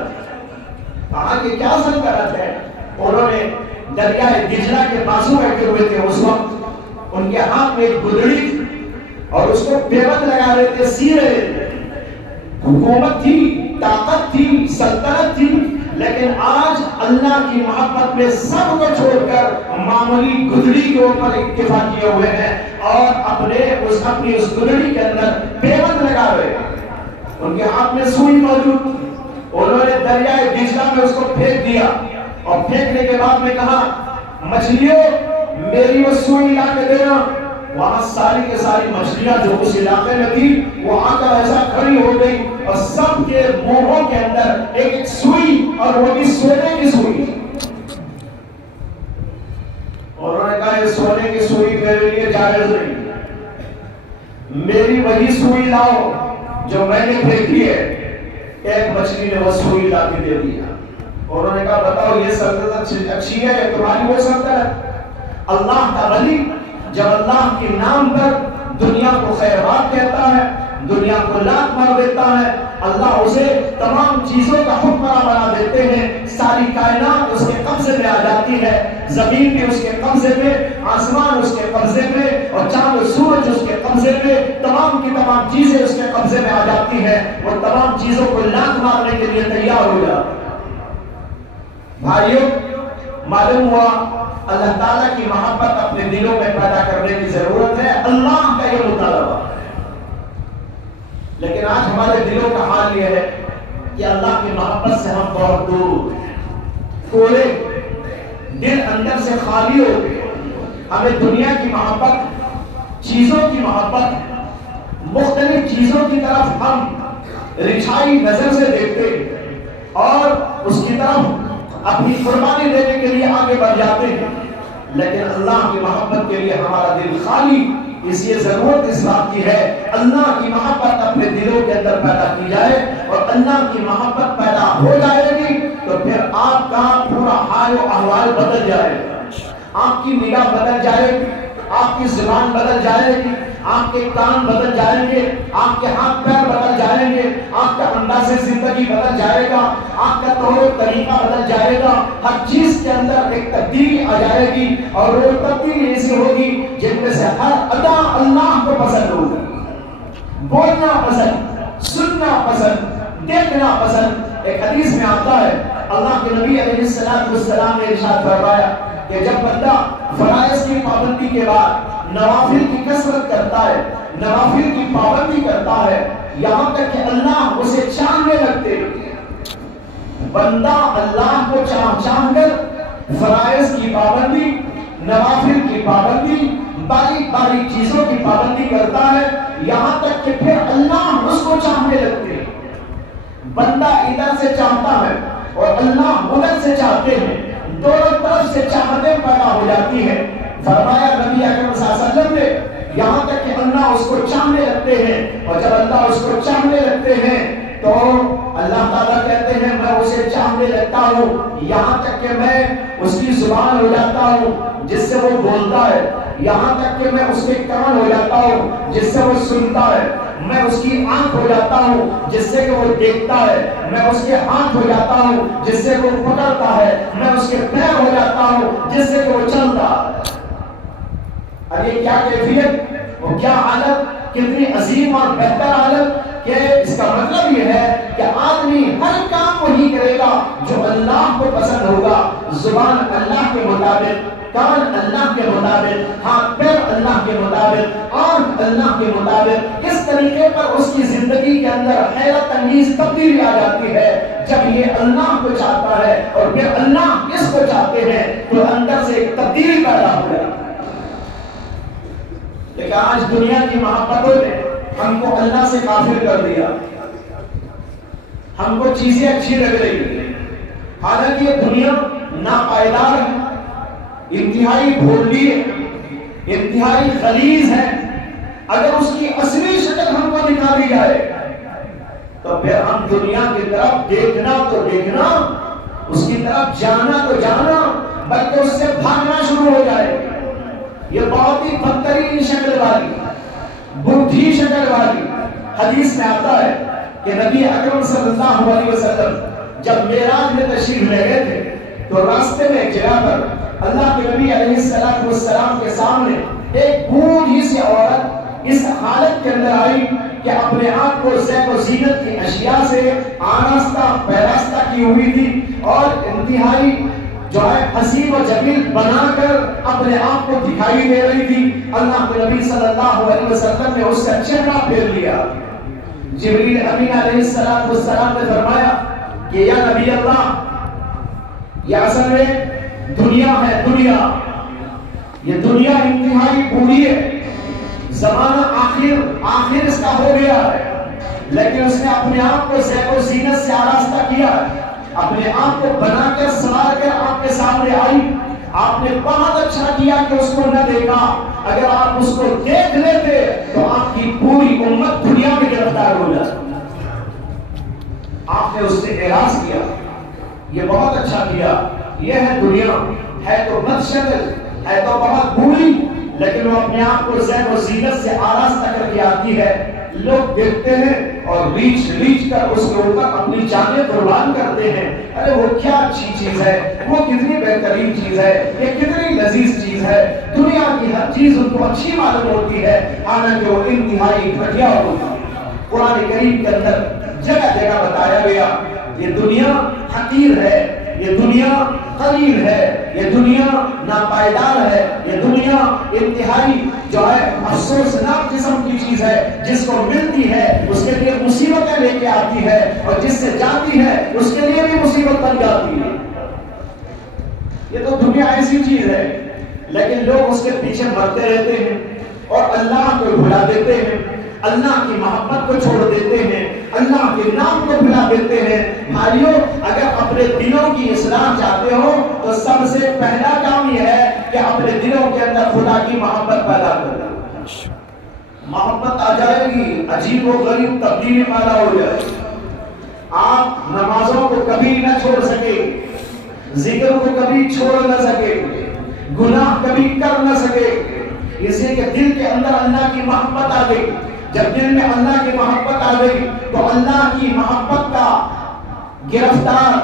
کہا کہ کیا سلطنت ہے؟ انہوں نے دریائے دجلہ کے بازو بیٹھے ہوئے تھے اس وقت، ان کے ہاتھ میں ایک گدڑی تھی اور اس کو پیوند لگا رہے تھے، سی رہے تھے۔ حکومت تھی، طاقت تھی، سلطنت تھی، لیکن آج اللہ کی محبت میں سب کو چھوڑ کر معمولی گدڑی کے اوپر اکتفا کیے ہوئے ہیں اور اپنی اس گدڑی کے اندر پیوند لگا رہے ہیں۔ ان کے ہاتھ میں سوئی موجود، انہوں نے دریائے دجلہ میں اس کو پھینک دیا اور پھینکنے کے بعد میں کہا مچھلیوں میری وہ سوئی لا کے دینا۔ وہاں ساری کے ساری مچھلیاں جو اس علاقے میں تھی وہ آ کر ایسا کھڑی ہو گئی اور سب کے منہوں کے اندر ایک ایک سوئی، اور وہ بھی سونے کی سوئی۔ اور انہوں نے کہا یہ سونے کی سوئی میرے لیے جائز نہیں، میری وہی سوئی لاؤ جو میں نے پھینکی ہے۔ ایک مچھلی نے وہ سوئی لا کے دے دیا۔ انہوں نے کہا بتاؤ یہ سلطنت اچھی ہے یا تمہاری وہ سلطنت؟ اللہ کا ولی جب اللہ کے نام پر دنیا کو خیرات کہتا ہے، دنیا کو لات مار دیتا ہے، اللہ اسے تمام چیزوں کا حکمراں بنا دیتے ہیں، ساری کائنات اس کے قبضے میں آ جاتی ہے، زمین بھی اس کے قبضے میں، آسمان اس کے قبضے میں، اور چاند و سورج اس کے قبضے میں، تمام کی تمام چیزیں اس کے قبضے میں آ جاتی ہیں، وہ تمام چیزوں کو لات مارنے کے لیے تیار ہو جاتا ہے۔ بھائیوں معلوم ہوا اللہ تعالیٰ کی محبت اپنے دلوں میں پیدا کرنے کی ضرورت ہے، اللہ کا یہ مطالبہ ہے۔ لیکن آج ہمارے دلوں کا حال یہ ہے کہ اللہ کی محبت سے ہم بہت دور ہیں، پورے دل اندر سے خالی ہو گئے۔ ہمیں دنیا کی محبت، چیزوں کی محبت، مختلف چیزوں کی طرف ہم رجھائی نظر سے دیکھتے ہیں اور اس کی طرف اپنی قربانی دینے کے لیے آگے بڑھ جاتے ہیں، لیکن اللہ کی محبت کے لیے ہمارا دل خالی۔ اس لیے ضرورت اس بات کی ہے اللہ کی محبت اپنے دلوں کے اندر پیدا کی جائے، اور اللہ کی محبت پیدا ہو جائے گی تو پھر آپ کا پورا حال و احوال بدل جائے گا، آپ کی نگاہ بدل جائے گی، آپ کی زبان بدل جائے گی، آپ کے کان بدل جائیں گے، آپ کے ہاتھ پیر بدل جائیں گے، آپ کا انداز زندگی بدل جائے گا، آپ کا طور و طریقہ بدل جائے گا، ہر چیز کے اندر ایک تبدیلی آ جائے گی، اور وہ تبدیلی ایسی ہوگی جن میں سے ہر ادا اللہ کو پسند ہوگی، بولنا پسند، سننا پسند، دیکھنا پسند۔ ایک حدیث میں آتا ہے اللہ کے نبی علیہ السلام نے ارشاد فرمایا کہ جب بندہ فرائض کی پابندی کے بعد نوافل کی کثرت کرتا ہے، نوافل کی پابندی کرتا ہے، یہاں تک کہ اللہ اسے چاہنے لگتے ہیں۔ بندہ اللہ کو چاہ کر فرائض کی پابندی، نوافل کی پابندی، باریک باریک چیزوں کی پابندی کرتا ہے، یہاں تک کہ پھر اللہ اس کو چاہنے لگتے ہیں۔ بندہ ادھر سے چاہتا ہے اور اللہ ادھر سے چاہتے ہیں، دونوں طرف سے چاہتیں پیدا ہو جاتی ہیں۔ فرمایا نبی اکرم صلی اللہ علیہ وسلم نے یہاں تک کہ اللہ اس کو چاہنے لگتے ہیں، اور جب اللہ اس کو چاہنے لگتے ہیں تو اللہ تعالیٰ کہتے ہیں میں اسے چاہنے لگتا ہوں یہاں تک کہ میں اس کی زبان ہو جاتا ہوں جس سے وہ بولتا ہے، یہاں تک کہ میں اس کے کان ہو جاتا ہوں جس سے وہ سنتا ہے، میں اس کی آنکھ ہو جاتا ہوں جس سے کہ وہ دیکھتا ہے، میں اس کے ہاتھ ہو جاتا ہوں جس سے کہ وہ پکڑتا ہے، میں اس کے پیر ہو جاتا ہوں جس سے کہ وہ چلتا ہے۔ اور یہ کیا کیفیت، وہ کیا حالت، کتنی عظیم اور بہتر حالت، کہ اس کا مطلب یہ ہے کہ آدمی ہر کام وہی کرے گا جو اللہ کو پسند ہوگا، زبان اللہ کے مطابق، کان اللہ کے مطابق، ہاتھ پیر اللہ کے مطابق، آنکھ اللہ کے مطابق۔ اس طریقے پر اس کی زندگی کے اندر حیرت انگیز تبدیلی آ جاتی ہے جب یہ اللہ کو چاہتا ہے اور پھر اللہ اس کو چاہتے ہیں تو اندر سے ایک تبدیلی پیدا ہو جاتی ہے۔ لیکن آج دنیا کی محبتوں نے ہم کو اللہ سے غافل کر دیا، ہم کو چیزیں اچھی لگ رہی ہیں، حالانکہ یہ دنیا ناپائیدار ہے، انتہائی بھولی ہے، انتہائی غلیظ ہے، اگر اس کی اصلی شکل ہم کو دکھا دی جائے تو پھر ہم دنیا کی طرف دیکھنا تو دیکھنا، اس کی طرف جانا تو جانا، بلکہ اس سے بھاگنا شروع ہو جائے۔ یہ بہت ہی بدترین شکل والی، بڈھی شکل والی۔ حدیث میں آتا ہے کہ نبی اکرم صلی اللہ علیہ وسلم جب معراج میں تشریف لے گئے تھے تو راستے میں ایک جگہ پر اللہ کے نبی علیہ السلام کے سامنے ایک بوڑھی سی عورت اس حالت کے اندر آئی کہ اپنے آپ کو زیب و زینت کی اشیاء سے آراستہ پیراستہ کی ہوئی تھی اور انتہائی جو ہے حسین و جمیل بنا کر اپنے آپ کو دکھائی دے رہی تھی۔ اللہ کے نبی صلی اللہ علیہ وسلم نے اس سے چہرہ پھیر لیا۔ جبریل امین علیہ السلام نے فرمایا کہ یا نبی اللہ، یہ اصل میں دنیا ہے، دنیا، یہ دنیا انتہائی بری ہے، زمانہ آخر اس کا ہو گیا ہے، لیکن اس نے اپنے آپ کو زیب و زینت سے آراستہ کیا ہے، اپنے آپ کو بنا کر سوار کر آپ کے سامنے آئی۔ آپ نے بہت اچھا کیا کہ اس کو نہ دیکھا، اگر آپ اس کو دیکھ لیتے تو آپ کی پوری امت دنیا میں گرفتار ہو جاتی۔ آپ نے اس سے اعراض کیا، یہ بہت اچھا کیا، یہ ہے دنیا، ہے تو بد شکل، ہے تو بہت بری، لیکن وہ اپنے آپ کو زیب و زینت سے آراستہ کر کے آتی ہے۔ لوگ دیکھتے ہیں اور ریچھ کر اس کے اوپر اپنی جانیں قربان کرتے ہیں۔ ارے وہ کیا اچھی چیز ہے، وہ کتنی بہترین چیز ہے، یہ کتنی لذیذ چیز ہے، دنیا کی ہر چیز ان کو اچھی معلوم ہوتی ہے، حالانکہ وہ انتہائی گھٹیا ہوتی ہے۔ قرآن کریم کے اندر جگہ جگہ بتایا گیا یہ دنیا حقیر ہے، یہ دنیا قلیل ہے، یہ دنیا ناپائیدار ہے، یہ دنیا انتہائی جو ہے افسوسناک قسم کی چیز ہے، جس کو ملتی ہے اس کے لیے مصیبتیں لے کے آتی ہے، اور جس سے جاتی ہے اس کے لیے بھی مصیبت بن جاتی ہے۔ یہ تو دنیا ایسی چیز ہے، لیکن لوگ اس کے پیچھے مرتے رہتے ہیں اور اللہ کو بھلا دیتے ہیں، اللہ کی محبت کو چھوڑ دیتے ہیں، اللہ کے نام کو بھلا دیتے ہیں۔ بھائیو، اگر اپنے دلوں کی اصلاح چاہتے ہو تو سب سے پہلا کام یہ ہے کہ اپنے دلوں کے اندر خدا کی محبت پیدا کرنا۔ محبت آ جائے گی، عجیب و غریب تبدیلی پیدا ہو جائے گی۔ آپ نمازوں کو کبھی نہ چھوڑ سکے، ذکر کو کبھی چھوڑ نہ سکے، گناہ کبھی کر نہ سکے، اس لیے کہ دل کے اندر اللہ کی محبت آ گئی۔ جب دل میں اللہ کی محبت آ گئی تو اللہ کی محبت کا گرفتار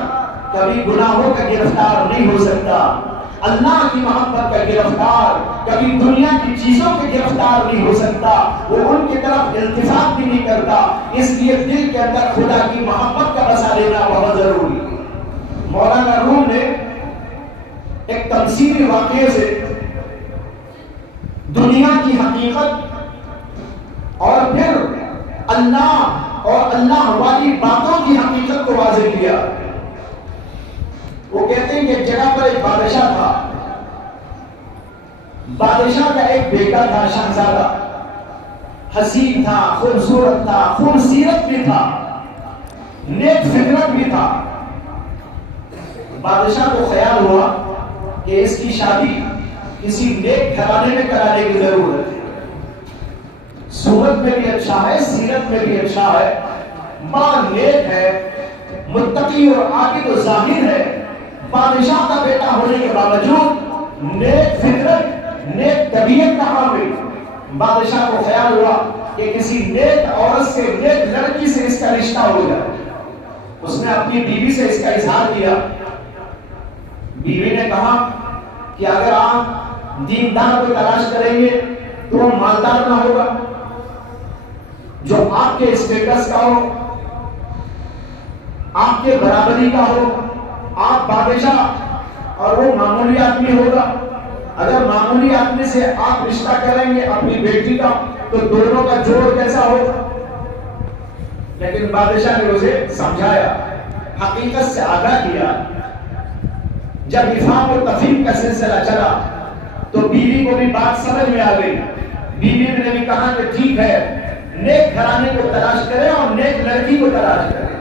کبھی گناہوں کا گرفتار نہیں ہو سکتا، اللہ کی محبت کا گرفتار کبھی دنیا کی چیزوں کے گرفتار نہیں ہو سکتا، وہ ان کی طرف التفات بھی نہیں کرتا۔ اس لیے دل کے اندر خدا کی محبت کا بسا لینا بہت ضروری ہے۔ مولانا روم نے ایک تمثیلی واقعے سے دنیا کی حقیقت اور پھر اللہ اور اللہ والی باتوں کی حقیقت کو واضح کیا۔ وہ کہتے ہیں کہ ایک جگہ پر ایک بادشاہ تھا، بادشاہ کا ایک بیٹا تھا، شہزادہ، حسین تھا، خوبصورت تھا، خوبصیرت بھی تھا، نیک فطرت بھی تھا۔ بادشاہ کو خیال ہوا کہ اس کی شادی کسی نیک گھرانے میں کرانے کی ضرورت ہے، صورت میں بھی اچھا ہے، سیرت میں بھی اچھا ہے، ماں نیک ہے، متقی اور عابد و زاہد ہے، بادشاہ کا بیٹا ہونے کے باوجود نیک فطرت، نیک طبیعت کا حامل۔ بادشاہ کو خیال ہوا کہ کسی نیک عورت سے، نیک لڑکی سے اس کا رشتہ ہو جائے۔ اس نے اپنی بیوی سے اس کا اظہار کیا۔ بیوی نے کہا کہ اگر آپ دیندار کو تلاش کریں گے تو وہ مالدار نہ ہوگا، جو آپ کے اسٹیٹس کا ہو، آپ کے برابری کا ہو، آپ بادشاہ اور وہ معمولی آدمی ہوگا۔ اگر معمولی آدمی سے آپ رشتہ کریں گے اپنی بیٹی کا تو دونوں کا جوڑ کیسا ہوگا؟ لیکن بادشاہ نے اسے سمجھایا، حقیقت سے آگاہ کیا۔ جب افہام و تفہیم کا سلسلہ چلا تو بیوی کو بھی بات سمجھ میں آ گئی۔ بیوی نے بھی کہا کہ ٹھیک ہے، نیک گھرانے کو تلاش کریں اور نیک لڑکی کو تلاش کریں،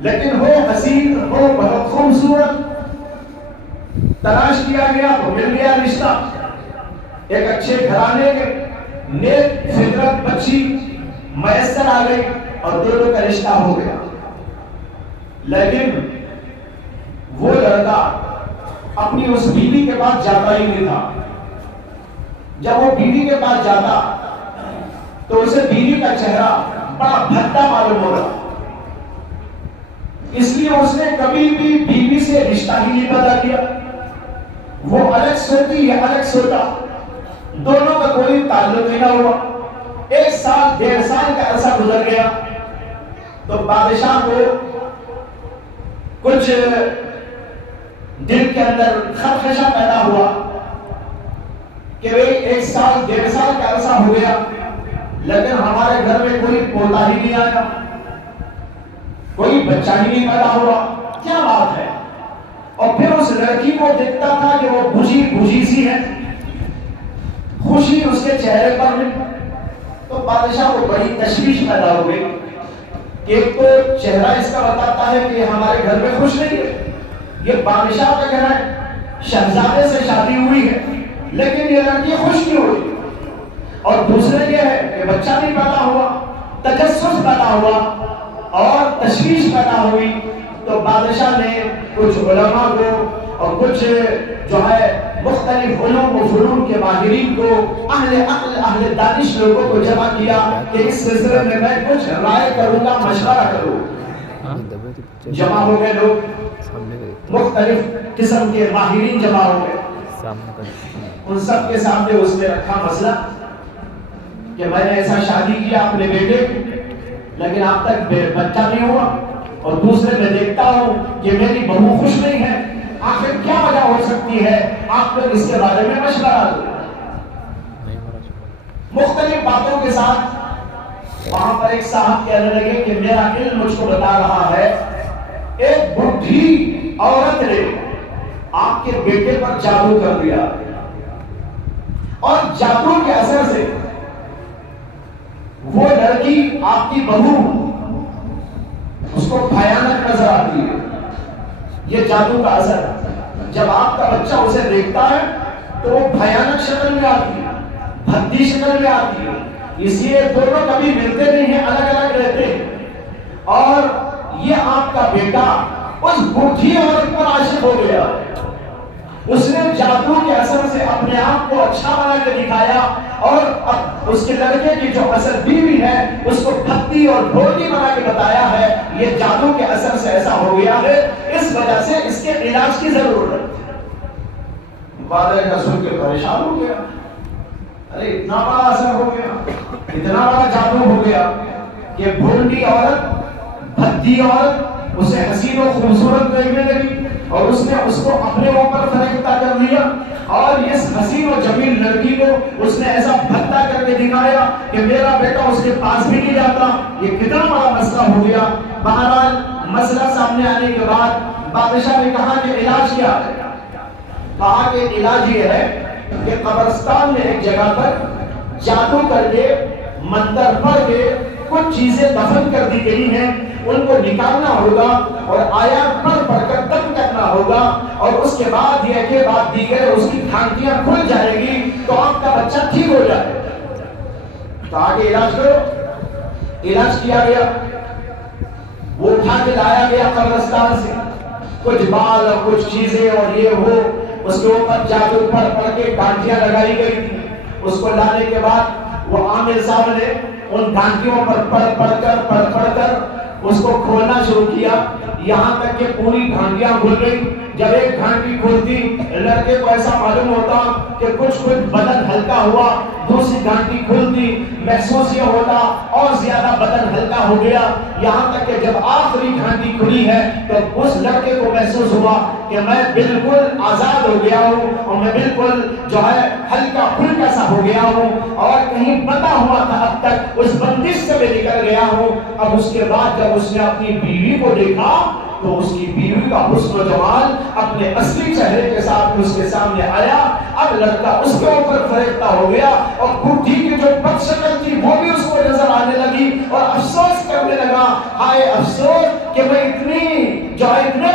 لیکن ہو حسین، ہو بہت خوبصورت۔ تلاش کیا گیا تو مل گیا رشتہ، ایک اچھے گھرانے کے نیک فطرت بچی میسر آ گئی اور دونوں کا رشتہ ہو گیا. لیکن وہ لڑکا اپنی اس بیوی کے پاس جاتا ہی نہیں تھا. جب وہ بیوی کے پاس جاتا تو اسے بیوی کا چہرہ بڑا بھدا معلوم ہو رہا. اس لیے اس نے کبھی بھی بیوی سے رشتہ ہی نہیں پیدا کیا. وہ الگ سوتی یا الگ سوتا، دونوں کا کوئی تعلق ہی نہ ہوا. 1 سال 1.5 سال کا عرصہ گزر گیا تو بادشاہ کو کچھ دل کے اندر خدشہ پیدا ہوا کہ 1 سال 1.5 سال کا عرصہ ہو گیا لیکن ہمارے گھر میں کوئی پوتا ہی نہیں آیا، کوئی بچہ ہی نہیں پیدا ہوا، کیا بات ہے؟ اور پھر اس لڑکی کو دیکھتا تھا کہ وہ بجھی سی ہے، خوشی اس کے چہرے پر نہیں. تو بادشاہ کو بڑی تشویش پیدا ہو گئی کہ ایک تو چہرہ اس کا بتاتا ہے کہ ہمارے گھر میں خوش نہیں ہے، یہ بادشاہ کا گھر ہے، شہزادے سے شادی ہوئی ہے لیکن یہ لڑکی خوش نہیں ہوئی. اور دوسرے یہ ہے کہ بچہ نہیں پیدا ہوا، تجسس پیدا ہوا اور تشویش پیدا ہوئی. تو بادشاہ نے کچھ علماء کو اور کچھ جو ہے مختلف علوم و فنون کے ماہرین کو، اہل عقل اہل دانش لوگوں کو جمع کیا کہ اس سلسلے میں کچھ رائے کروں گا، مشورہ کروں. جمع ہو گئے لوگ، مختلف قسم کے ماہرین جمع ہو گئے. ان سب کے سامنے اس نے رکھا مسئلہ کہ میں نے ایسا شادی کیا اپنے بیٹے لیکن اب تک بچہ نہیں ہوا، اور دوسرے میں دیکھتا ہوں کہ میری بہو خوش نہیں ہے، آخر کیا وجہ ہو سکتی ہے؟ آپ لوگ اس کے بارے میں مشورہ دو. مختلف باتوں کے ساتھ وہاں پر ایک صاحب کہنے لگے کہ میرا علم مجھ کو بتا رہا ہے ایک بڈھی عورت نے آپ کے بیٹے پر جادو کر دیا اور جادو کے اثر سے وہ لڑکی آپ کی بہو اس کو بھیانک نظر آتی ہے. یہ جادو کا اثر ہے. جب آپ کا بچہ اسے دیکھتا ہے تو وہ بھیانک شکل میں آتی ہے، بھدی شکل میں آتی ہے. اس لیے دونوں کبھی ملتے نہیں ہیں، الگ الگ رہتے ہیں. اور یہ آپ کا بیٹا اس بڈھی عورت پر عاشق ہو گیا. اس نے جادو کے اثر سے اپنے آپ کو اچھا بنا کے دکھایا اور اس کے لڑکے کی جو اصل بیوی ہے اس کو بھدی اور بھولی بنا کے بتایا ہے. یہ جادو کے اثر سے ایسا ہو گیا ہے، اس وجہ سے اس کے علاج کی ضرورت ہے. بادل کا سن کے پریشان ہو گیا، ارے اتنا بڑا اثر ہو گیا، اتنا بڑا جادو ہو گیا کہ بھولی عورت، بھدی عورت اسے حسین و خوبصورت دیکھنے لگی اور اس نے اس کو اپنے اوپر فریفتہ کر لیا. اور اس حسین و جمیل لڑکی کو اس نے ایسا بھدا کر کے دکھایا کہ میرا بیٹا اس کے پاس بھی نہیں جاتا. یہ کتنا بڑا مسئلہ ہو گیا. بہرحال مسئلہ سامنے آنے کے بعد بادشاہ نے کہا کہ علاج کیا ہے؟ کہا کہ علاج یہ ہے کہ قبرستان میں ایک جگہ پر جادو کر کے منتر پڑھ کے کچھ چیزیں دفن کر دی گئی ہیں، ان کو نکالنا ہوگا اور آیات پڑھ کر دفن کرنا ہوگا اور اس کے بعد یہ کہ بعد دیگر اس کی گھانٹیاں کھل جائے گی تو آپ کا بچہ ٹھیک ہو جائے. تو آگے علاج کرو. علاج کیا گیا، وہ اٹھا کے لایا گیا قبرستان سے کچھ بال اور کچھ چیزیں اور یہ وہ، اس کے اوپر جادو پڑھ کے گھانٹیاں لگائی گئی تھی. اس کو لانے کے بعد وہ عامل صاحب نے ان گھانٹیوں پر پڑھ کر اس کو کھولنا شروع کیا یہاں تک کہ پوری گھانٹیاں کھل گئی. جب ایک گھانٹی کھلتی لڑکے کو ایسا معلوم ہوتا کہ کچھ بدن ہلکا ہوا، دوسری گھانٹی کھلتی محسوس یہ ہوتا اور زیادہ بدن ہلکا ہو گیا، یہاں تک کہ جب آخری گھانٹی کھلی ہے تو اس لڑکے کو محسوس ہوا کہ میں بالکل آزاد ہو گیا ہوں اور میں بالکل جو ہے ہلکا پھلکا سا ہو گیا ہوں اور کہیں بندہ ہوا تھا اب تک اس بندش سے میں نکل گیا ہوں. اب اس کے بعد جب اس نے اپنی بیوی کو دیکھا تو اس کی بیوی کا حسن و جمال اپنے اصلی چہرے کے ساتھ اس کے سامنے آیا. اب لڑکا اس کے اوپر فریفتہ ہو گیا اور بڈھی کی جو بد شکل تھی وہ بھی اس کو نظر آنے لگی اور افسوس کرنے لگا، ہائے افسوس کہ میں اتنے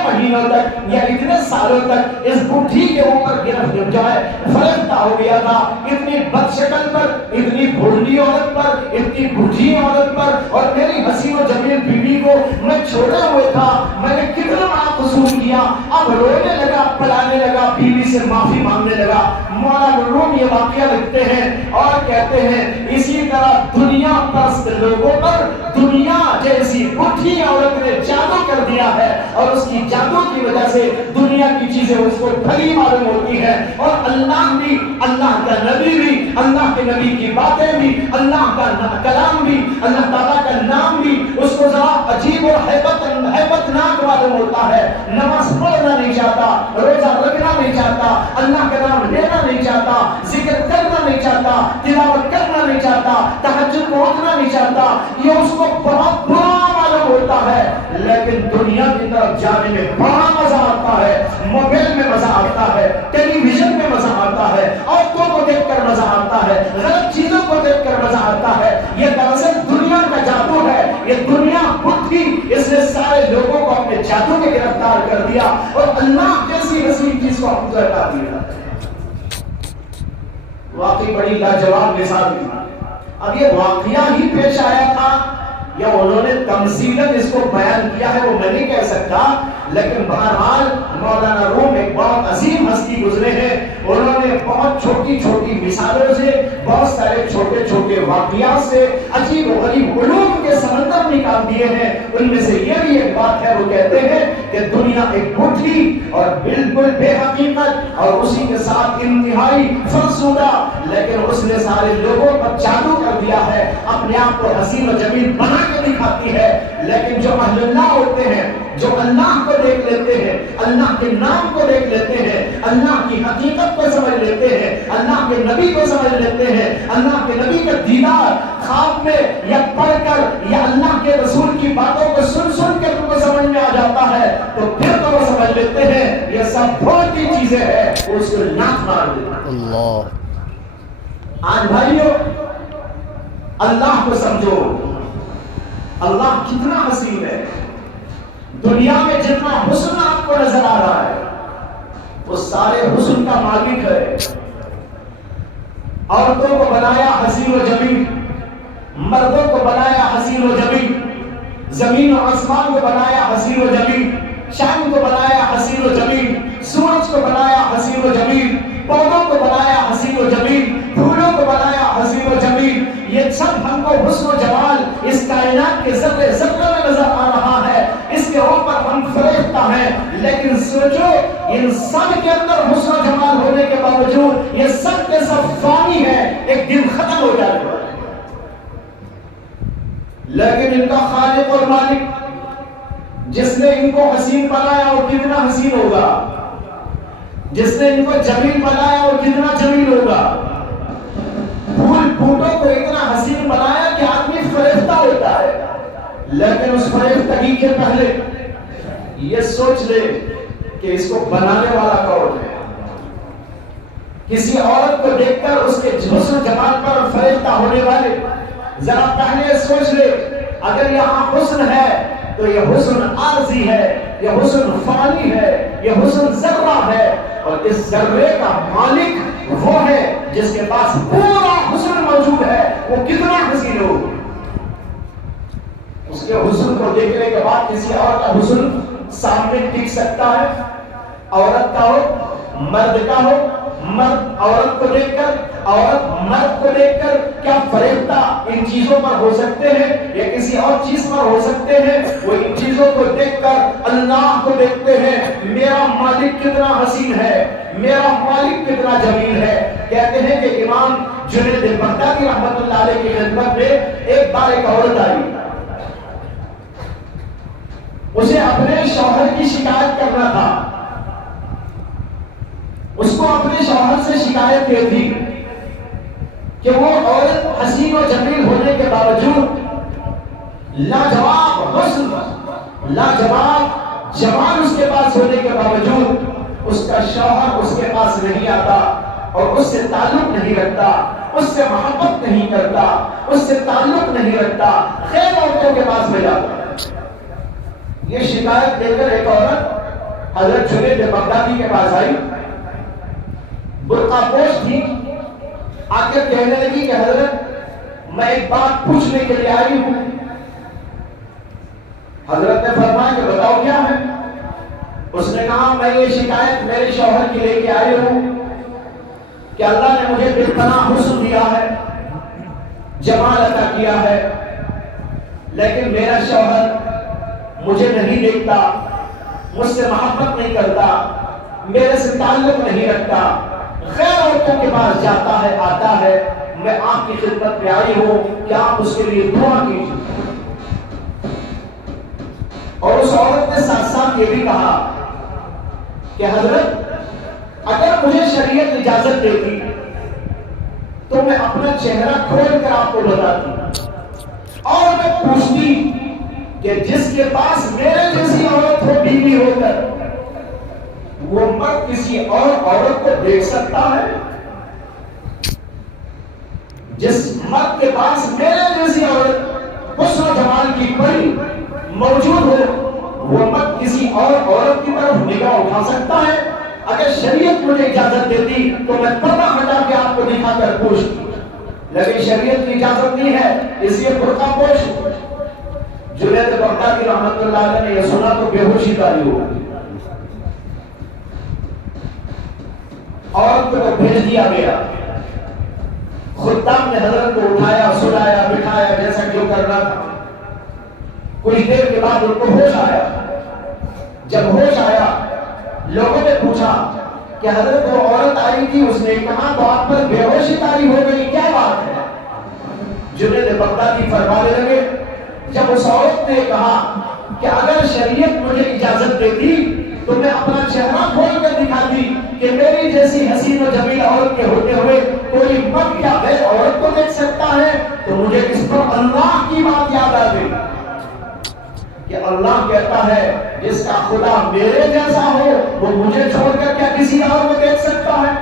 مہینوں تک یا اتنے سالوں تک اس بڈھی کے اوپر گرفت جو ہے فریفتہ ہو گیا تھا. اتنی بد شکل پر، اتنی بھڑی عورت پر، اتنی بڈھی عورت پر، اور میری حسین و جمیل بیوی کو میں چھوڑے ہوئے تھا. میں نے کتنا بڑا قصور کیا. اب رونے لگا، پلانے لگا، بیوی سے معافی مانگنے لگا. مولانا روم یہ واقعہ لکھتے ہیں اور کہتے ہیں اسی طرح دنیا پرست لوگوں پر دنیا جیسی بڈھی عورت نے جادو کر دیا ہے، اور اس کی جادو کی وجہ سے دنیا کی چیزیں اس کو بھلی معلوم ہوتی ہیں. اور اللہ بھی، اللہ کا نبی بھی، اللہ کے نبی کی باتیں بھی، اللہ کا کلام بھی، اللہ تعالیٰ کا نام بھی اس کو ذرا عجیب اور حیبت ناک معلوم ہوتا ہے. نماز پڑھنا نہیں چاہتا، روزہ رکھنا نہیں چاہتا، اللہ کا نام لینا نہیں چاہتا، ذکر کرنا نہیں چاہتا، تلاوت کرنا نہیں چاہتا، تہجد کو اٹھنا نہیں چاہتا. یہ اس کو بہت برا معلوم ہوتا ہے. لیکن دنیا کی طرف جانے میں بڑا مزہ آتا ہے. موبائل میں مزہ آتا ہے، ٹیلی ویژن میں مزہ آتا ہے، عورتوں کو دیکھ کر مزہ آتا ہے، غلط چیزوں کو دیکھ کر مزہ آتا ہے. یہ دراصل دنیا کا جادو ہے. یہ دنیا بڈھی، اس نے سارے لوگوں کو اپنے جادو میں گرفتار کر دیا اور اللہ جیسی حسین چیز کو ہم سے ہٹا دیا. واقعی بڑی لاجواب مثال تھی. اب یہ واقعہ ہی پیش آیا تھا یا انہوں نے تمثیلاً اس کو بیان کیا ہے وہ میں نہیں کہہ سکتا. لیکن بہرحال مولانا روم ایک بہت عظیم ہستی گزرے ہیں. انہوں نے بہت چھوٹی چھوٹی مثالوں سے، بہت سارے چھوٹے چھوٹے واقعات سے عجیب و غریب علوم کے سمندر نکال دیے ہیں. ان میں سے یہ بھی ایک بات ہے، وہ کہتے ہیں کہ دنیا ایک بڈھی اور بالکل بے حقیقت اور اسی کے ساتھ انتہائی فرسودہ، لیکن اس نے سارے لوگوں پر جادو کر دیا ہے. اپنے آپ کو حسین و جمیل بنا کے دکھاتی ہے. لیکن جو اہل اللہ ہوتے ہیں، جو اللہ کو دیکھ لیتے ہیں، اللہ کے نام کو دیکھ لیتے ہیں، اللہ کی حقیقت کو سمجھ لیتے ہیں، اللہ کے نبی کو سمجھ لیتے ہیں، اللہ کے نبی کا دیدار خواب میں یا پڑھ کر یا اللہ کے رسول کی باتوں کو سن سن کے ان کو سمجھ میں آ جاتا ہے، تو پھر تو وہ سمجھ لیتے ہیں یہ سب بہت کی چیزیں ہیں. اس کو لات مار دیتا ہے. اللہ آج بھائیو اللہ کو سمجھو. اللہ کتنا حسین ہے. دنیا میں جتنا حسن آپ کو نظر آ رہا ہے وہ سارے حسن کا مالک ہے. عورتوں کو بنایا حسین و جمیل، مردوں کو بنایا حسین و جمیل، زمین و آسمان کو بنایا حسین و جمیل، شام کو بنایا حسین و جمیل، سورج کو بنایا حسین و جمیل، پودوں کو بنایا حسین و جمیل، پھولوں کو بنایا حسین و جمیل. یہ سب ہم کو حسن و جمال اس کائنات کے ذرے ذرے میں نظر آ رہا ہے. اس کے اوپر ہم فریفتہ ہیں. لیکن سوچو ان سب کے اندر حسن و جمال ہونے کے باوجود یہ سب کے سب فانی ہے، ایک دن ختم ہو جائے گا. لیکن ان کا خالق اور مالک جس نے ان کو حسین بنایا وہ کتنا حسین ہوگا، جس نے ان کو جمیل بنایا وہ کتنا جمیل ہوگا. پھول پھوٹوں کو اتنا حسین بنایا کہ آدمی فریفتہ ہوتا ہے. لیکن اس فریفتگی کے پہلے یہ سوچ لے کہ اس کو بنانے والا کون ہے. کسی عورت کو دیکھ کر اس کے حسن جمال پر فریفتہ ہونے والے ذرا پہلے سوچ لے اگر یہاں حسن ہے تو یہ حسن عارضی ہے، یہ حسن فانی ہے، یہ حسن ذرہ ہے. اور اس ذرے کا مالک وہ ہے جس کے پاس پورا حسن موجود ہے. وہ کتنا حسین ہو. اس کے حسن کو دیکھنے کے بعد کسی اور کا حسن سامنے ٹک سکتا ہے؟ عورت کا ہو، مرد کا ہو، مرد عورت کو دیکھ کر، عورت مرد کو دیکھ کر کیا فریفتہ ان چیزوں پر ہو سکتے ہیں یا کسی اور چیز پر ہو سکتے ہیں؟ وہ ان چیزوں کو دیکھ کر اللہ کو دیکھتے ہیں. میرا مالک کتنا حسین ہے، میرا مالک کتنا جمیل ہے. کہتے ہیں کہ امام جنید بغدادی رحمت اللہ علیہ کی خدمت میں ایک بار ایک عورت آئی. اسے اپنے شوہر کی شکایت کرنا تھا. اس کو اپنے شوہر سے شکایت یہ تھی کہ وہ عورت حسین و جمیل ہونے کے باوجود، لاجواب حسن، لاجواب جمال اس کے پاس ہونے کے باوجود اس کا شوہر اس کے پاس نہیں آتا اور اس سے تعلق نہیں رکھتا، اس سے محبت نہیں کرتا، اس سے تعلق نہیں رکھتا، خیر عورتوں کے پاس میں جاتا. یہ شکایت دے کر ایک عورت حضرت جنید بغدادی کے پاس آئی، برقع پوش تھی، آ کر کہنے لگی کہ حضرت میں ایک بات پوچھنے کے لیے آئی ہوں۔ حضرت نے فرمایا کہ بتاؤ کیا ہے؟ اس نے کہا میں یہ شکایت میرے شوہر کی لے کے آئی ہوں کہ اللہ نے مجھے بے پناہ حسن دیا ہے، جمال عطا کیا ہے، لیکن میرا شوہر مجھے نہیں دیکھتا، مجھ سے محبت نہیں کرتا، میرے سے تعلق نہیں رکھتا، غیر عورتوں کے پاس جاتا ہے آتا ہے۔ میں آپ کی خدمت میں آئی ہوں کہ آپ اس کے لیے دعا کیجیے۔ اور اس عورت نے ساتھ ساتھ یہ بھی کہا کہ حضرت اگر مجھے شریعت اجازت دیتی تو میں اپنا چہرہ کھول کر آپ کو بتاتی اور میں پوچھتی کہ جس کے پاس میرے جیسی عورت ہو بیوی ہو کر، وہ مرد کسی اور عورت کو دیکھ سکتا ہے؟ جس مرد کے پاس میرے جیسی عورت حسن و جمال کی پری موجود ہو، وہ مرد کسی اور عورت کی طرف نگاہ اٹھا سکتا ہے؟ اگر شریعت مجھے اجازت دیتی تو میں پردہ ہٹا کے آپ کو دکھا کر پوچھتی، لیکن شریعت کی اجازت نہیں ہے، اس لیے برقع پوش۔ جنید بغدادی رحمت اللہ علیہ نے یہ سنا تو بے ہوشی طاری ہو گئی، عورت کو بھیج دیا گیا، خدام نے حضرت کو اٹھایا، سلایا، بٹھایا، جیسا جو کرنا تھا۔ کچھ دیر کے بعد ان کو ہوش آیا۔ جب ہوش آیا، لوگوں نے پوچھا کہ حضرت وہ عورت آئی تھی، اس نے کہا تو آپ پر بے ہوشی طاری ہو گئی، کیا بات ہے؟ جنید بغدادی فرمانے لگے جب اس عورت نے کہا کہ اگر شریعت مجھے اجازت دیتی تو میں اپنا چہرہ کھول کر دکھاتی کہ میری جیسی حسین و جمیل عورت کے ہوتے ہوئے کوئی مرد کیا غیر عورت کو دیکھ سکتا ہے، تو مجھے اس پر اللہ کی بات یاد آ گئی کہ اللہ کہتا ہے جس کا خدا میرے جیسا ہو وہ مجھے چھوڑ کر کیا کسی اور کو دیکھ سکتا ہے؟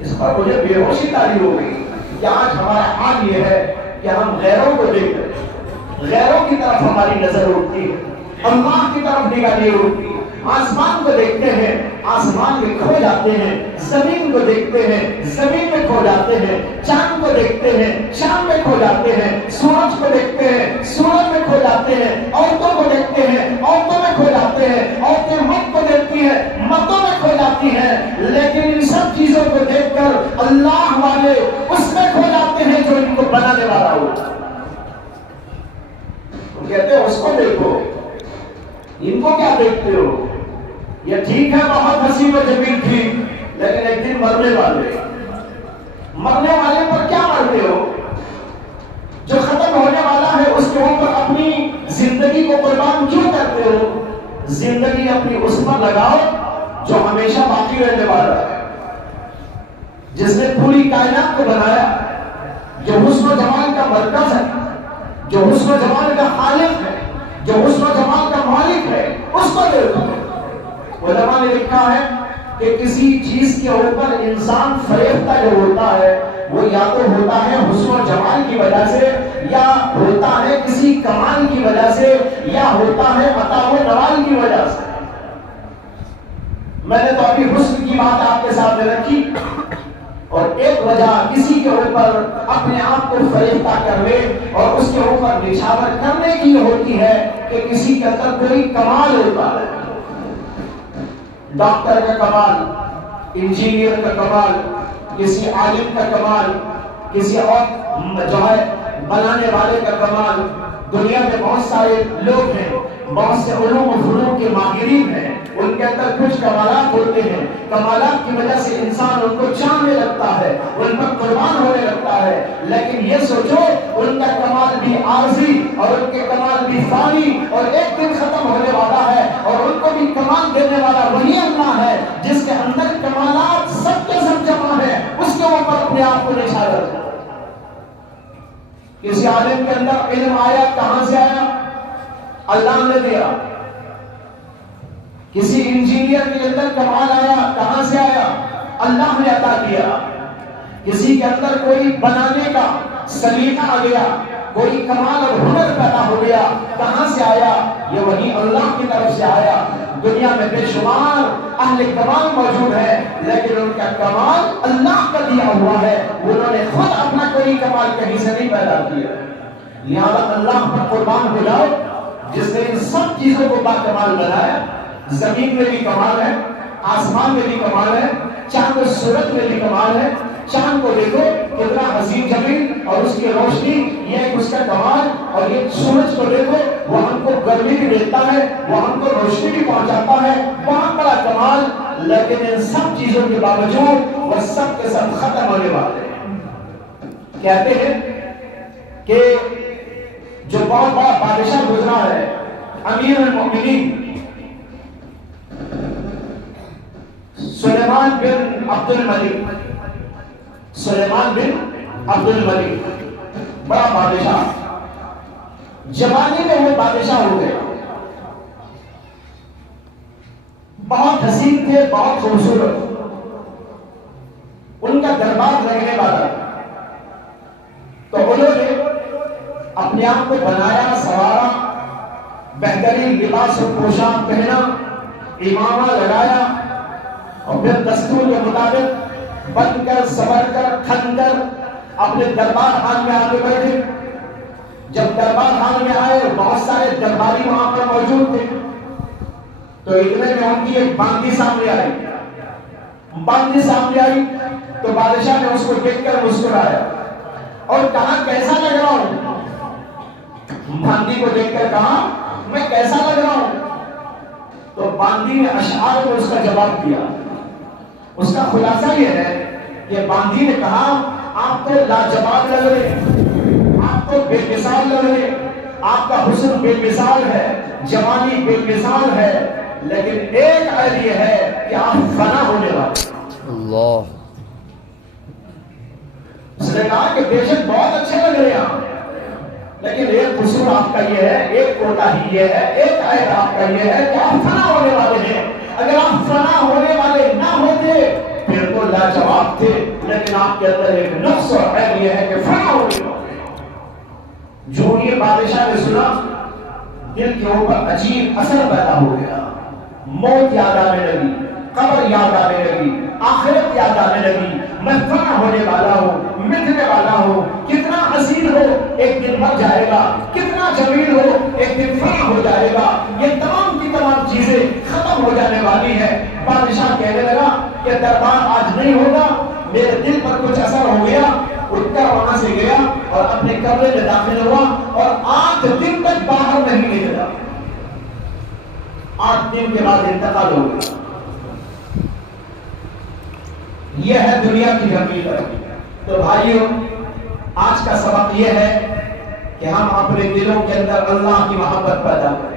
اس پر مجھے بے ہوشی طاری ہو گئی کہ آج ہمارا حال یہ ہے کہ ہم غیروں کو دیکھ رہے ہیں، غیروں کی طرف ہماری نظر اٹھتی ہے، اللہ کی طرف نگاہ نہیں اٹھتی۔ آسمان کو دیکھتے ہیں، آسمان میں کھو جاتے ہیں، زمین کو دیکھتے ہیں، زمین میں کھو جاتے ہیں، چاند کو دیکھتے ہیں، چاند میں کھو جاتے ہیں، سورج کو دیکھتے ہیں، سورج میں کھو جاتے ہیں، عورتوں کو دیکھتے ہیں، عورتوں میں کھو جاتے ہیں، عورتیں مرد کو دیکھتی ہیں، مردوں میں کھو جاتی ہیں، لیکن ان سب چیزوں کو دیکھ کر اللہ والے اس میں کھو جاتے ہیں جو ان کو بنانے والا ہو۔ وہ کہتے ہیں اس کو دیکھو، ان کو کیا دیکھتے ہو؟ یہ ٹھیک ہے بہت حسین و جمیل تھی، لیکن ایک دن مرنے والے پر کیا مرتے ہو؟ جو ختم ہونے والا ہے اس کے اوپر اپنی زندگی کو قربان کیوں کرتے ہو؟ زندگی اپنی اس پر لگاؤ جو ہمیشہ باقی رہنے والا ہے، جس نے پوری کائنات کو بنایا، جو حسن و جمال کا مرکز ہے، جو حسن و جمال کا خالق ہے، جو حسن و جمال کا مالک ہے، اس کو دیکھو۔ علماء نے لکھا ہے کہ کسی چیز کے اوپر انسان فریفتہ جو ہوتا ہے وہ یا تو ہوتا ہے حسن و جمال کی وجہ سے، یا ہوتا ہے کسی کمال کی وجہ سے، یا ہوتا ہے عطا و نوال کی وجہ سے۔ میں نے تو ابھی حسن کی بات آپ کے سامنے رکھی، اور ایک وجہ کسی کے اوپر اپنے آپ کو فریفتہ کرنے اور اس کے اوپر نچھاور کرنے کی ہوتی ہے کہ کسی کے اندر کوئی کمال ہوتا ہے، ڈاکٹر کا کمال، انجینئر کا کمال، کسی عالم کا کمال، کسی اور جو ہے بنانے والے کا کمال۔ دنیا میں بہت سارے لوگ ہیں، بہت سے علوم و فنون کے ماہرین ہیں، ان کے اندر کچھ کمالات ہوتے ہیں، کمالات کی وجہ سے انسان ان کو چاہنے لگتا ہے، ان پر قربان ہونے لگتا ہے، لیکن یہ سوچو ان کا کمال بھی عارضی اور ان کے کمال بھی فانی اور ایک دن ختم ہونے والا ہے، اور ان کو بھی کمال دینے والا وہی اللہ ہے جس کے اندر کمالات سب کے سب جمع ہے، اس کے اوپر اپنے آپ کو نشانہ کرو۔ کسی عالم کے اندر علم آیا، کہاں سے آیا؟ اللہ نے دیا۔ کسی انجینئر کے اندر کمال آیا، کہاں سے آیا؟ اللہ نے عطا کیا۔ کسی کے اندر کوئی بنانے کا سلیقہ آ گیا، کوئی کمال اور ہنر پیدا ہو گیا، کہاں سے آیا؟ یہ وہی اللہ کی طرف سے آیا۔ دنیا میں بے شمار اہل کمال موجود ہے، لیکن ان کا کمال اللہ کا دیا ہوا ہے، انہوں نے خود اپنا کوئی کمال کہیں سے نہیں پیدا کیا۔ لہذا اللہ پر قربان ہو جاؤ جس نے ان سب چیزوں کو باکمال بنایا۔ زمین میں بھی کمال ہے، آسمان میں بھی کمال ہے، چاند و سورج میں بھی کمال ہے۔ چاند کو دیکھو کتنا حسین جمیل اور اس کی روشنی، یہ اس کا کمال، اور یہ سورج کو دیکھو وہ ہم کو گرمی بھی دیتا ہے، وہ ہم کو روشنی بھی پہنچاتا ہے، بہت بڑا کمال۔ لیکن ان سب چیزوں کے باوجود وہ سب کے سب ختم ہونے والے ہیں۔ کہتے ہیں کہ جو بہت بڑا بادشاہ گزرا ہے، امیر المؤمنین سلیمان بن عبد الملک، سلیمان بن عبد الملک بڑا بادشاہ، جوانی میں وہ بادشاہ ہو گئے، بہت حسین تھے، بہت خوبصورت، ان کا دربار رہنے والا، تو انہوں نے اپنے آپ کو بنایا، سوارا، بہترین لباس و پوشاک پہنا، امامہ لگایا، اور پھر دستور کے مطابق بن کر، سبر کر، کھن کر اپنے دربار خان میں آگے بڑھے۔ جب دربار خان میں آئے بہت سارے درباری وہاں پر موجود تھے، تو اتنے میں ان کی ایک باندی سامنے آئی، باندی سامنے آئی تو بادشاہ نے اس کو دیکھ کر مسکرایا اور کہا کیسا لگ رہا ہوں؟ باندی کو دیکھ کر کہا میں کیسا لگ رہا ہوں؟ تو باندی نے اشعار میں اس کا جواب دیا۔ اس کا خلاصہ یہ ہے کہ باندی نے کہا آپ تو لاجواب لگ رہے ہیں، آپ تو بے مثال لگ رہے ہیں، آپ کا حسن بے مثال ہے، جوانی بے مثال ہے، لیکن ایک عیب یہ ہے کہ آپ فنا ہونے والے۔ اللہ، اس نے کہا کہ بے شک بہت اچھے لگ رہے ہیں آپ، لیکن ایک قصور آپ کا یہ ہے، ایک کوتاہی یہ ہے، ایک عیب آپ کا یہ ہے کہ آپ فنا ہونے والے ہیں۔ اگر آپ فنا ہونے والے نہ ہوتے پھر تو لاجواب تھے، لیکن آپ کے اندر ایک نقص اور عیب یہ ہے کہ فنا ہونے والے۔ جو یہ بادشاہ نے سنا، دل کے اوپر عجیب اثر پیدا ہو گیا، موت یاد آنے لگی، قبر یاد آنے لگی، آخرت یاد آنے لگی، میں فنا ہونے والا ہوں، مٹنے والا ہوں، کتنا حسین ہو ایک دن مر جائے گا، کتنا جمیل ہو ایک دن فنا ہو جائے گا، یہ تمام کی تمام چیزیں ختم ہو جانے والی ہے۔ بادشاہ کہنے لگا کہ دربار آج نہیں ہوگا، میرے دل پر کچھ اثر ہو گیا، اٹھ کر وہاں سے گیا اور اپنے کمرے میں داخل ہوا اور 8 دن تک باہر نہیں نکلا، 8 دن کے بعد انتقال ہو گیا۔ یہ ہے دنیا کی حقیقت۔ تو بھائیوں، آج کا سبق یہ ہے کہ ہم اپنے دلوں کے اندر اللہ کی محبت پیدا کریں،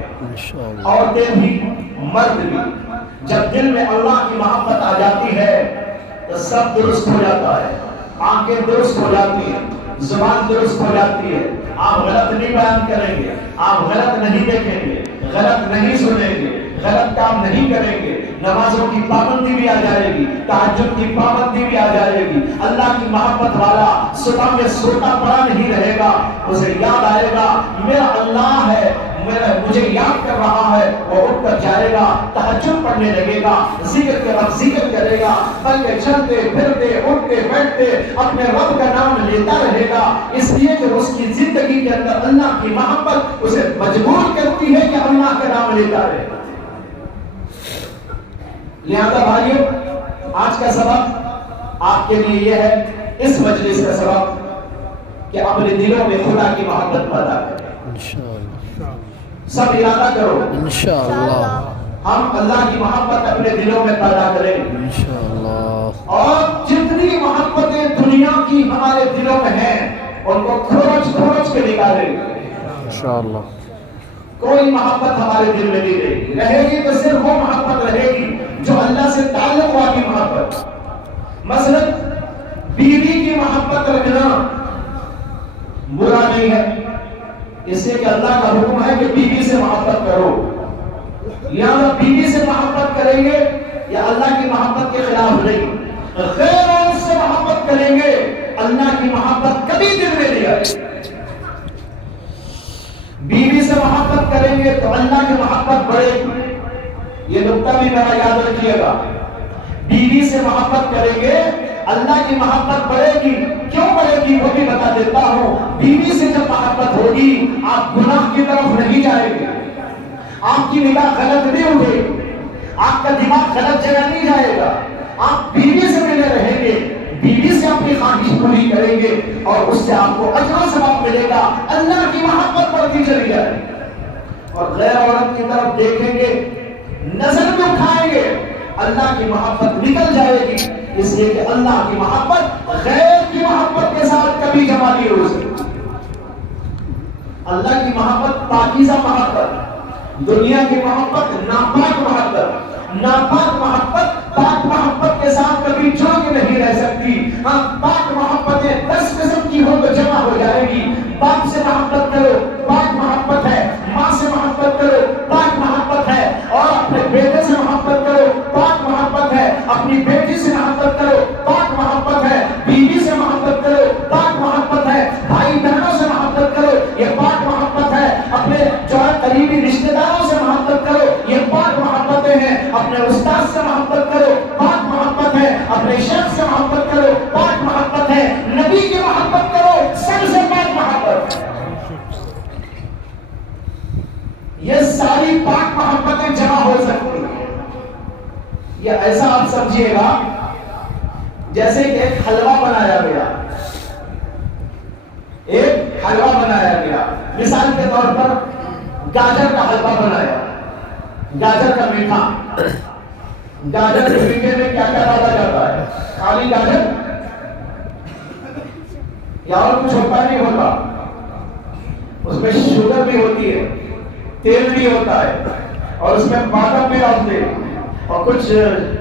عورتیں بھی مرد بھی۔ جب دل میں اللہ کی محبت آ جاتی ہے تو سب درست ہو جاتا ہے، آنکھیں درست ہو جاتی ہیں، زبان درست ہو جاتی ہے، آپ غلط نہیں بیان کریں گے، آپ غلط نہیں دیکھیں گے، غلط نہیں سنیں گے، غلط کام نہیں کریں گے، نمازوں کی پابندی بھی آ جائے گی، تہجد کی پابندی بھی آ جائے گی۔ اللہ کی محبت والا صبح میں سوتا پڑا نہیں رہے گا، اسے یاد آئے گا میرا اللہ ہے، مجھے یاد کر رہا ہے، وہ اٹھ کر جائے گا، تہجد پڑھنے لگے گا، ذکر کے وقت ذکر کرے گا، بلکہ چلتے پھرتے اٹھتے بیٹھتے اپنے رب کا نام لیتا رہے گا، اس لیے کہ اس کی زندگی کے اندر اللہ کی محبت اسے مجبور کرتی ہے کہ اللہ کا نام لیتا رہے۔ لہذا بھائیوں، آج کا سبق آپ کے لیے یہ ہے، اس مجلس کا سبق کہ اپنے دلوں میں خدا کی محبت پیدا کریں۔ سب ارادہ کرو انشاءاللہ ہم اللہ کی محبت اپنے دلوں میں پیدا کریں انشاءاللہ، اور جتنی محبتیں دنیا کی ہمارے دلوں میں ہیں ان کو کھوج کھوج کے نکالیں انشاءاللہ۔ کوئی محبت ہمارے دل میں نہیں رہے گی تو صرف وہ محبت رہے گی جو اللہ سے تعلق والی محبت۔ مثلا بیوی کی محبت رکھنا برا نہیں ہے، اس لیے کہ اللہ کا حکم ہے کہ بیوی سے محبت کرو، یا بیوی سے محبت کریں گے یا اللہ کی محبت کے خلاف نہیں، غیر عورت سے محبت کریں گے اللہ کی محبت کبھی دل میں نہیں آئے۔ بیوی سے محبت کریں گے تو اللہ کی محبت بڑھے گی، یہ نقطہ بھی میرا یاد رکھیے گا. بیوی سے محبت کریں گے اللہ کی محبت بڑھے گی. کیوں بڑھے گی وہ بھی بتا دیتا ہوں. بیوی سے جب محبت ہوگی آپ گناہ کی طرف نہیں جائیں گے, آپ کی نگاہ غلط نہیں اٹھے گی, آپ کا دماغ غلط جگہ نہیں جائے گا. آپ بیوی سے ملے رہیں گے, بیوی سے اپنی خواہش پوری کریں گے اور اس سے آپ کو اجر و ثواب ملے گا. اللہ کی محبت بڑھتی چلی جائے گی. اور غیر عورت کی طرف دیکھیں گے, نظر بھی اٹھائیں گے, اللہ کی محبت نکل جائے گی. اس لیے کہ اللہ کی محبت غیر کی محبت کے ساتھ کبھی جمع نہیں ہو سکتی. اللہ کی محبت پاکیزہ محبت, دنیا کی محبت ناپاک محبت. ناپاک محبت پاک محبت کے ساتھ کبھی جڑ کے نہیں رہ سکتی. ہاں, پاک محبتیں 10 قسم کی ہو تو جمع ہو جائے گی. باپ سے محبت کرو, پاک محبت ہے. ماں سے محبت کرو, پاک محبت ہے. اور اپنے بیٹے سے محبت کرو, پاک محبت ہے. اپنی بیٹی سے محبت کرو, پاک محبت ہے. بیوی سے محبت کرو, پاک محبت ہے. بھائی بہنوں سے محبت کرو, یہ پاک محبت ہے. اپنے جو ہے قریبی رشتہ داروں سے محبت کرو, یہ پاک محبتیں ہیں. اپنے استاد سے محبت کرو, پاک محبت ہے. اپنے شخص سے محبت کرو, پاک محبت ہے. نبی کی محبت کرو, سب سے پاک محبت. یہ ساری پاک محبتیں جمع ہو سکتی ہیں. یہ ایسا آپ سمجھیے گا جیسے کہ ایک حلوہ بنایا گیا, ایک حلوہ بنایا گیا. مثال کے طور پر گاجر کا حلوہ بنایا, گاجر کا میٹھا. گاجر کے میٹھے میں کیا کیا ڈالا جاتا ہے؟ خالی گاجر یا اور کچھ ہوتا نہیں ہوتا؟ اس میں شوگر بھی ہوتی ہے, تیل بھی ہوتا ہے, اور اس میں بادام بھی ڈالتے ہیں, اور کچھ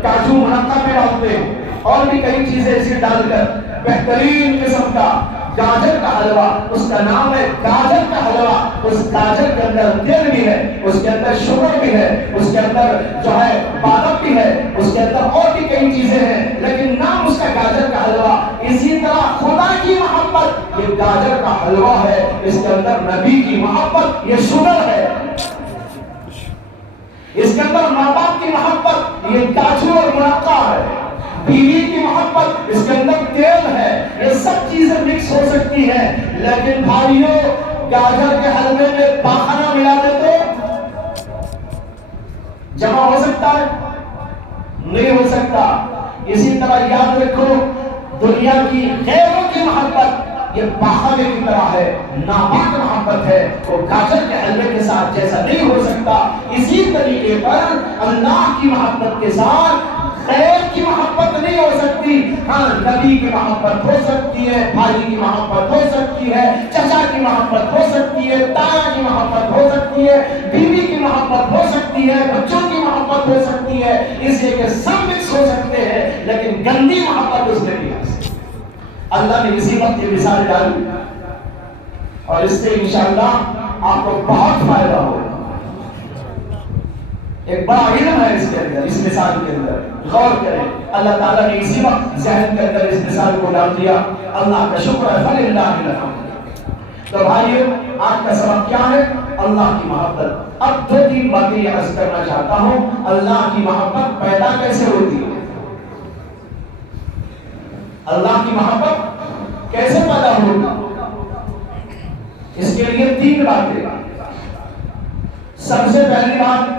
کاجو منقع بھی ڈالتے ہیں, اور بھی کئی چیزیں اسے ڈال کر بہترین قسم کا گاجر کا حلوہ, اس کا نام ہے گاجر کا حلوہ. اس گاجر کے اندر تیل بھی ہے, اس کے اندر شوگر بھی ہے, اس کے اندر جو ہے بادام بھی ہے, اس کے اندر اور بھی کئی چیزیں ہیں, لیکن نام اس کا گاجر کا حلوہ. اسی طرح خدا کی محبت یہ گاجر کا حلوہ ہے, اس کے اندر نبی کی محبت یہ شوگر ہے, اس کے اندر ماں باپ کی محبت یہ کاجو اور منقع ہے, بیوی کی محبت اس کے اندر تیل ہے. یہ سب چیزیں مکس ہو سکتی ہیں, لیکن بھائیوں گاجر کے حلوے میں باخانہ ملا دے تو جمع ہو سکتا ہے؟ نہیں ہو سکتا. اسی طرح یاد رکھو, دنیا کی غیروں کی محبت یہ باخانے کی طرح ہے, ناپاک محبت ہے, وہ گاجر کے حلوے کے ساتھ جیسا نہیں ہو سکتا. اسی طریقے پر اللہ کی محبت کے ساتھ خیر کی محبت نہیں ہو سکتی. ہاں, نبی کی محبت ہو سکتی ہے, بھائی کی محبت ہو سکتی ہے, چچا کی محبت ہو سکتی ہے, تایا کی محبت ہو سکتی ہے, بیوی کی محبت ہو سکتی ہے, بچوں کی محبت ہو سکتی ہے. اس لیے کہ سب مکس ہو سکتے ہیں, لیکن گندی محبت اس میں نہیں آ سکتی. اللہ نے اسی وقت یہ مثال ڈالی, اور اس سے انشاءاللہ آپ کو بہت فائدہ ہوگا. ایک بڑا علم ہے اس کے اندر, اس مثال کے اندر غور کریں. اللہ تعالیٰ نے اسی وقت ذہن کے اندر اس مثال کو ڈال دیا. اللہ کا شکر ہے, فللہ الحمد. تو بھائیو, آج کا سبق کیا ہے؟ اللہ کی محبت. اب 2-3 باتیں یہ عرض کرنا چاہتا ہوں. اللہ کی محبت پیدا کیسے ہوتی ہے؟ اللہ کی محبت کیسے پیدا ہوگی؟ اس کے لیے 3 باتیں. سب سے پہلی بات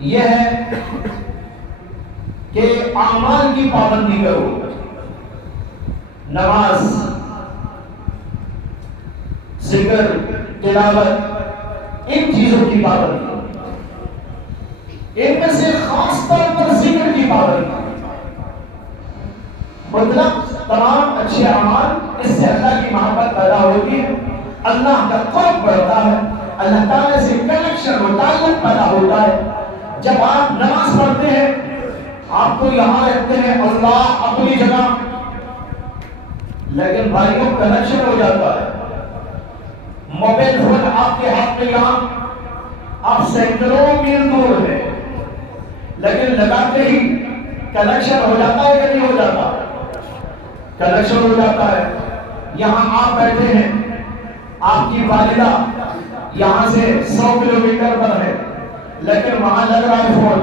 یہ ہے کہ اعمال کی پابندی کرو. نماز, ذکر, تلاوت, ان چیزوں کی پابندی. ان میں سے خاص طور پر ذکر کی پابندی. مطلب تمام اچھے اعمال, اس سے اللہ کی محبت پیدا ہوتی ہے, اللہ کا قرب بڑھتا ہے, اللہ تعالیٰ سے کنیکشن و تعلق پیدا ہوتا ہے. جب آپ نماز پڑھتے ہیں, آپ کو یہاں رکھتے ہیں اللہ اپنی جگہ, لیکن بھائیوں کنیکشن ہو جاتا ہے. موبائل فون آپ کے ہاتھ میں یہاں, آپ سینکڑوں میل دور ہیں, لیکن لگاتے ہی کنیکشن ہو جاتا ہے کہ نہیں ہو جاتا؟ کنیکشن ہو جاتا ہے. یہاں آپ بیٹھے ہیں, آپ کی والدہ یہاں سے 100 کلومیٹر پر ہے, لیکن وہاں لگ رہا ہے فون،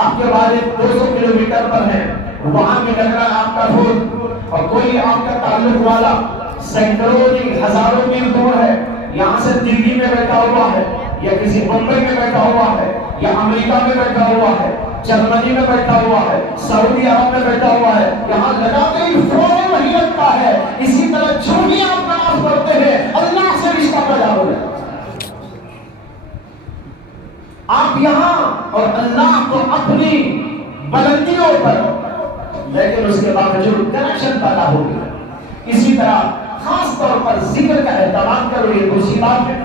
آپ کے والد 200 کلومیٹر پر ہے، وہاں بھی لگ رہا ہے آپ کا فون، اور کوئی آپ کا تعلق والا سینکڑوں نہیں ہزاروں میل دور ہے، یہاں سے دلی میں بیٹھا ہوا ہے، یا کسی بمبئی میں بیٹھا ہوا ہے، یا امریکہ میں بیٹھا ہوا ہے، جرمنی میں بیٹھا ہوا ہے، سعودی عرب میں بیٹھا ہوا ہے، یہاں لگاتے ہی فون وہی لگتا ہے۔ اسی طرح جو بھی آپ نماز پڑھتے ہیں اللہ سے رشتہ پیدا ہو جائے، آپ یہاں اور اللہ کو اپنی بلندیوں پر، لیکن اس کے باوجود کنیکشن پیدا ہو گیا۔ اسی طرح خاص طور پر ذکر کا اہتمام کرو، یہ دوسری بات ہے۔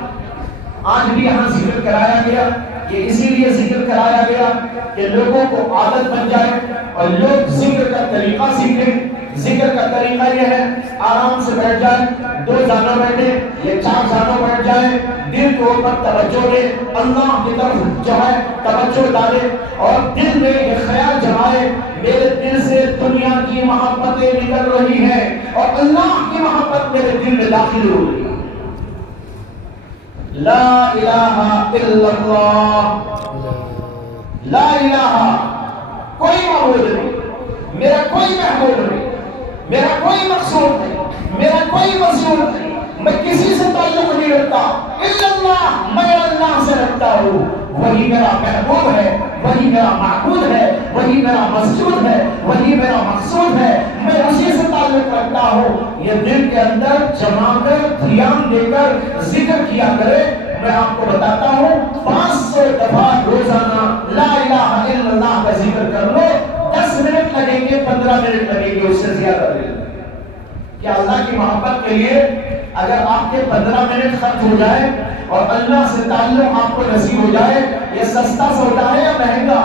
آج بھی یہاں ذکر کرایا گیا، یہ اسی لیے ذکر کرایا گیا کہ لوگوں کو عادت بن جائے اور لوگ ذکر کا طریقہ سیکھیں۔ ذکر کا طریقہ یہ ہے، آرام سے بیٹھ جائے، 2 جانوں بیٹھے یا 4 جانوں بیٹھ جائے، دل کے اوپر توجہ دے، اللہ کی طرف جو ہے توجہ ڈالے، اور دل میں یہ خیال جمائے میرے دل سے دنیا کی محبتیں نکل رہی ہیں اور اللہ کی محبت میرے دل میں داخل ہو رہی ہے۔ لا الہ الا اللہ، لا الہ، کوئی معبود نہیں، میرا کوئی محبوب نہیں، میرا کوئی مقصود نہیں، میرا کوئی مسئول نہیں، میں کسی سے تعلق نہیں رکھتا، الا اللہ، میں اللہ سے رکھتا ہوں، وہی میرا محبوب ہے، وہی میرا معبود ہے، وہی میرا مسجود ہے، وہی میرا مقصود ہے، میں اسی سے تعلق رکھتا ہوں۔ یہ دل کے اندر جما کر دھیان دے کر ذکر کیا کرے۔ میں آپ کو بتاتا ہوں 500 دفعہ روزانہ لا الہ الا اللہ کا ذکر کر لو، 10 منٹ لگیں گے، 15 منٹ لگیں گے، اس سے زیادہ نہیں۔ کیا اللہ کی محبت کے لیے اگر آپ کے 15 منٹ خرچ ہو جائے اور اللہ سے تعلق آپ کو نصیب ہو جائے، یہ سستا سودا ہے یا مہنگا؟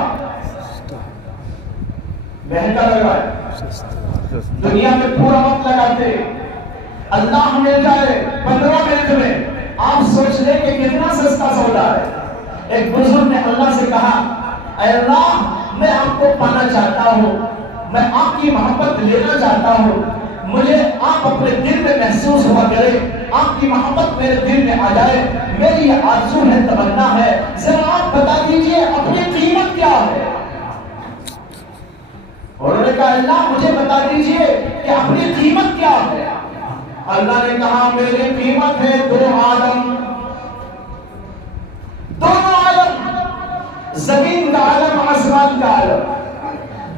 مہنگا لگ رہا ہے۔ دنیا میں پورا وقت لگاتے، اللہ مل جائے 15 منٹ میں، آپ سوچ لیں کہ کتنا سستا سودا ہے۔ ایک بزرگ نے اللہ سے کہا، اے اللہ، میں آپ کو پانا چاہتا ہوں، میں آپ کی محبت لینا چاہتا ہوں، مجھے آپ اپنے دل میں محسوس ہوا کرے، آپ کی محبت میرے دل میں آ جائے، میری یہ آرزو ہے، تمنا ہے، ذرا آپ بتا دیجئے اپنی قیمت کیا ہے۔ انہوں نے کہا، اللہ مجھے بتا دیجئے کہ اپنی قیمت کیا ہے۔ اللہ نے کہا، میری قیمت ہے 2 عالم، دونوں عالم، زمین کا عالم، آسمان کا عالم،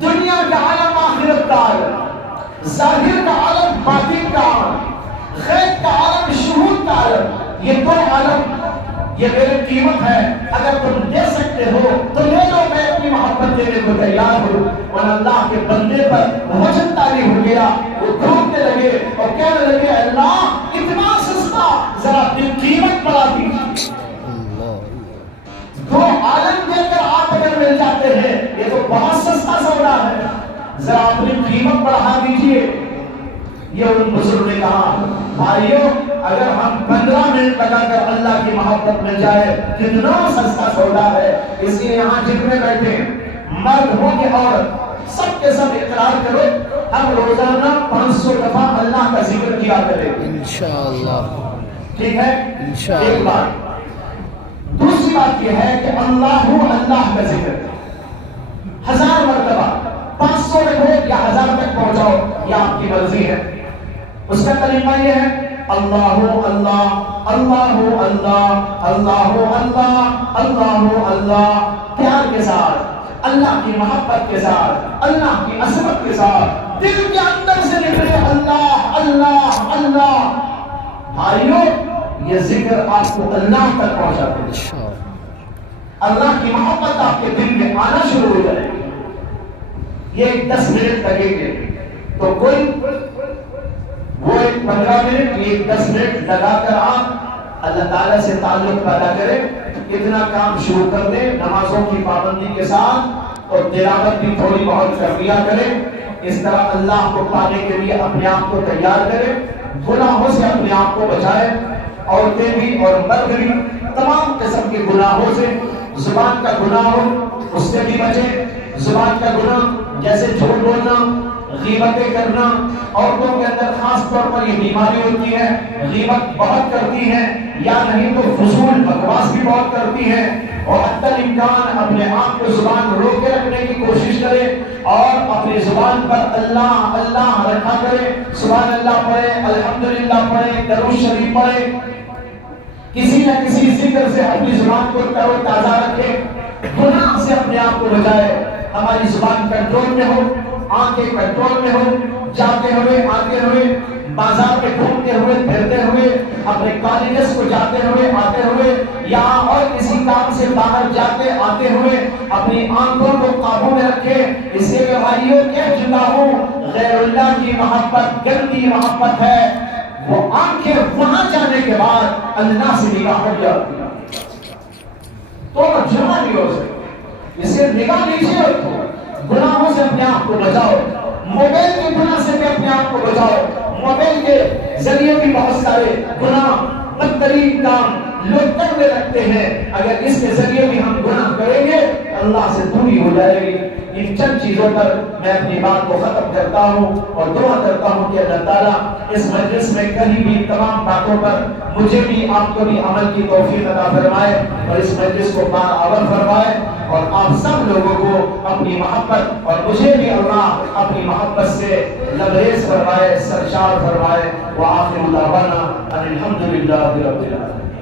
دنیا کا عالم، آخرت کا عالم، ظاہر کا عالم، باطن کا عالم، غیب کا عالم، شہود کا عالم، یہ 2 عالم، یہ میری قیمت ہے۔ اگر تم دے سکتے ہو تو لے لو، میں اپنی محبت دینے کو تیار ہوں۔ اور اللہ کے بندے پر وجن طاری ہو گیا، وہ ڈھونڈنے لگے اور کہنے لگے، اللہ اتنا سستا، ذرا اپنی قیمت بڑھا دیجیے۔ 2 عالم دے کر آپ اگر مل جاتے ہیں، یہ تو بہت سستا سودا ہے، ذرا اپنی قیمت بڑھا دیجیے۔ یہ ان بزرگ نے کہا، بھائیوں اگر ہم 15 منٹ لگا کر اللہ کی محبت مل جائے، کتنا سستا سودا ہے۔ اس لیے یہاں جتنے بیٹھے مرد ہو کہ عورت، سب کے سب اقرار کرو، ہم روزانہ 500 دفعہ اللہ کا ذکر کیا کریں انشاءاللہ، ٹھیک ہے؟ ایک بات۔ دوسری بات یہ ہے کہ اللہ کا ذکر 1000 مرتبہ، 500 رکھو یا 1000 تک پہنچاؤ، یہ آپ کی مرضی ہے۔ اس کا طریقہ یہ ہے، اللہ اللہ اللہ اللہ اللہ اللہ اللہ اللہ، پیار کے ساتھ، اللہ کی محبت کے ساتھ، اللہ کی عظمت کے ساتھ، دل کے اندر سے نکلے اللہ اللہ اللہ۔ بھائیوں یہ ذکر آپ کو اللہ تک پہنچاتے ہیں، اللہ کی محبت آپ کے دل میں آنا شروع ہو جائے گی۔ یہ 10 منٹ لگیں گے تو کوئی وہ 15 منٹ، یہ 10 منٹ لگا کر آپ اللہ تعالیٰ سے تعلق پیدا کریں، اتنا کام شروع کر دیں نمازوں کی پابندی کے ساتھ، اور تلاوت بھی تھوڑی بہت کر لیا کریں۔ اس طرح اللہ کو پانے کے لیے اپنے آپ کو تیار کریں، گناہوں سے اپنے آپ کو بچائیں، عورتیں بھی اور مرد بھی تمام قسم کے گناہوں سے، زبان کا گناہ ہو اس سے بھی بچیں۔ زبان کا گناہ جیسے جھوٹ بولنا، غیبتیں کرنا، عورتوں کے اندر خاص طور پر پر یہ بیماری ہوتی ہے، غیبت بہت کرتی ہے، یا نہیں تو فضول بکواس بھی بہت کرتی ہے، اور حتی الامکان اپنے آپ کو زبان روک کے رکھنے کی کوشش کرے اور اپنی زبان پر اللہ اللہ رکھا کرے، سبحان اللہ پڑھے، الحمدللہ پڑھے، درود شریف پڑھے، کسی نہ کسی ذکر سے اپنی زبان کو تر و تازہ رکھے، گناہ سے اپنے آپ کو بچائے، ہماری زبان کنٹرول میں ہو، آنکھیں کنٹرول میں ہو، جاتے ہوئے آتے ہوئے، بازار میں گھومتے ہوئے پھرتے ہوئے، اپنے کالجز کو جاتے ہوئے آتے ہوئے، یا اور کسی کام سے باہر جاتے آتے ہوئے اپنی آنکھوں کو قابو میں رکھے، اس لیے کہ بھائیوں کہہ چکا ہوں غیر اللہ کی محبت گندی محبت ہے، وہ آنکھیں وہاں جانے کے بعد اللہ سے نگاہ ہٹ جاتی ہے، تو جمع نہیں ہو سکتی، اسے نگاہ نیچے رکھو، گناہوں سے اپنے آپ کو بچاؤ، موبائل کے گناہ سے بھی اپنے آپ کو بچاؤ، موبائل کے ذریعے بھی بہت سارے گناہ بدترین کام لوگ کرنے لگتے ہیں، اگر اس کے ذریعے بھی ہم گناہ کریں گے اللہ سے دوری ہو جائے گی۔ ان چند چیزوں پر میں اپنی بات کو ختم کرتا ہوں اور دعا کرتا ہوں کہ اللہ تعالیٰ اس مجلس میں کہیں بھی تمام باتوں پر مجھے بھی آپ کو بھی عمل کی توفیق عطا فرمائے اور اس مجلس کو بارآور فرمائے، اور آپ سب لوگوں کو اپنی محبت اور مجھے بھی اللہ اپنی محبت سے لبریز فرمائے، سرشار فرمائے، وآخر دعوانا ان الحمدللہ رب العالمین۔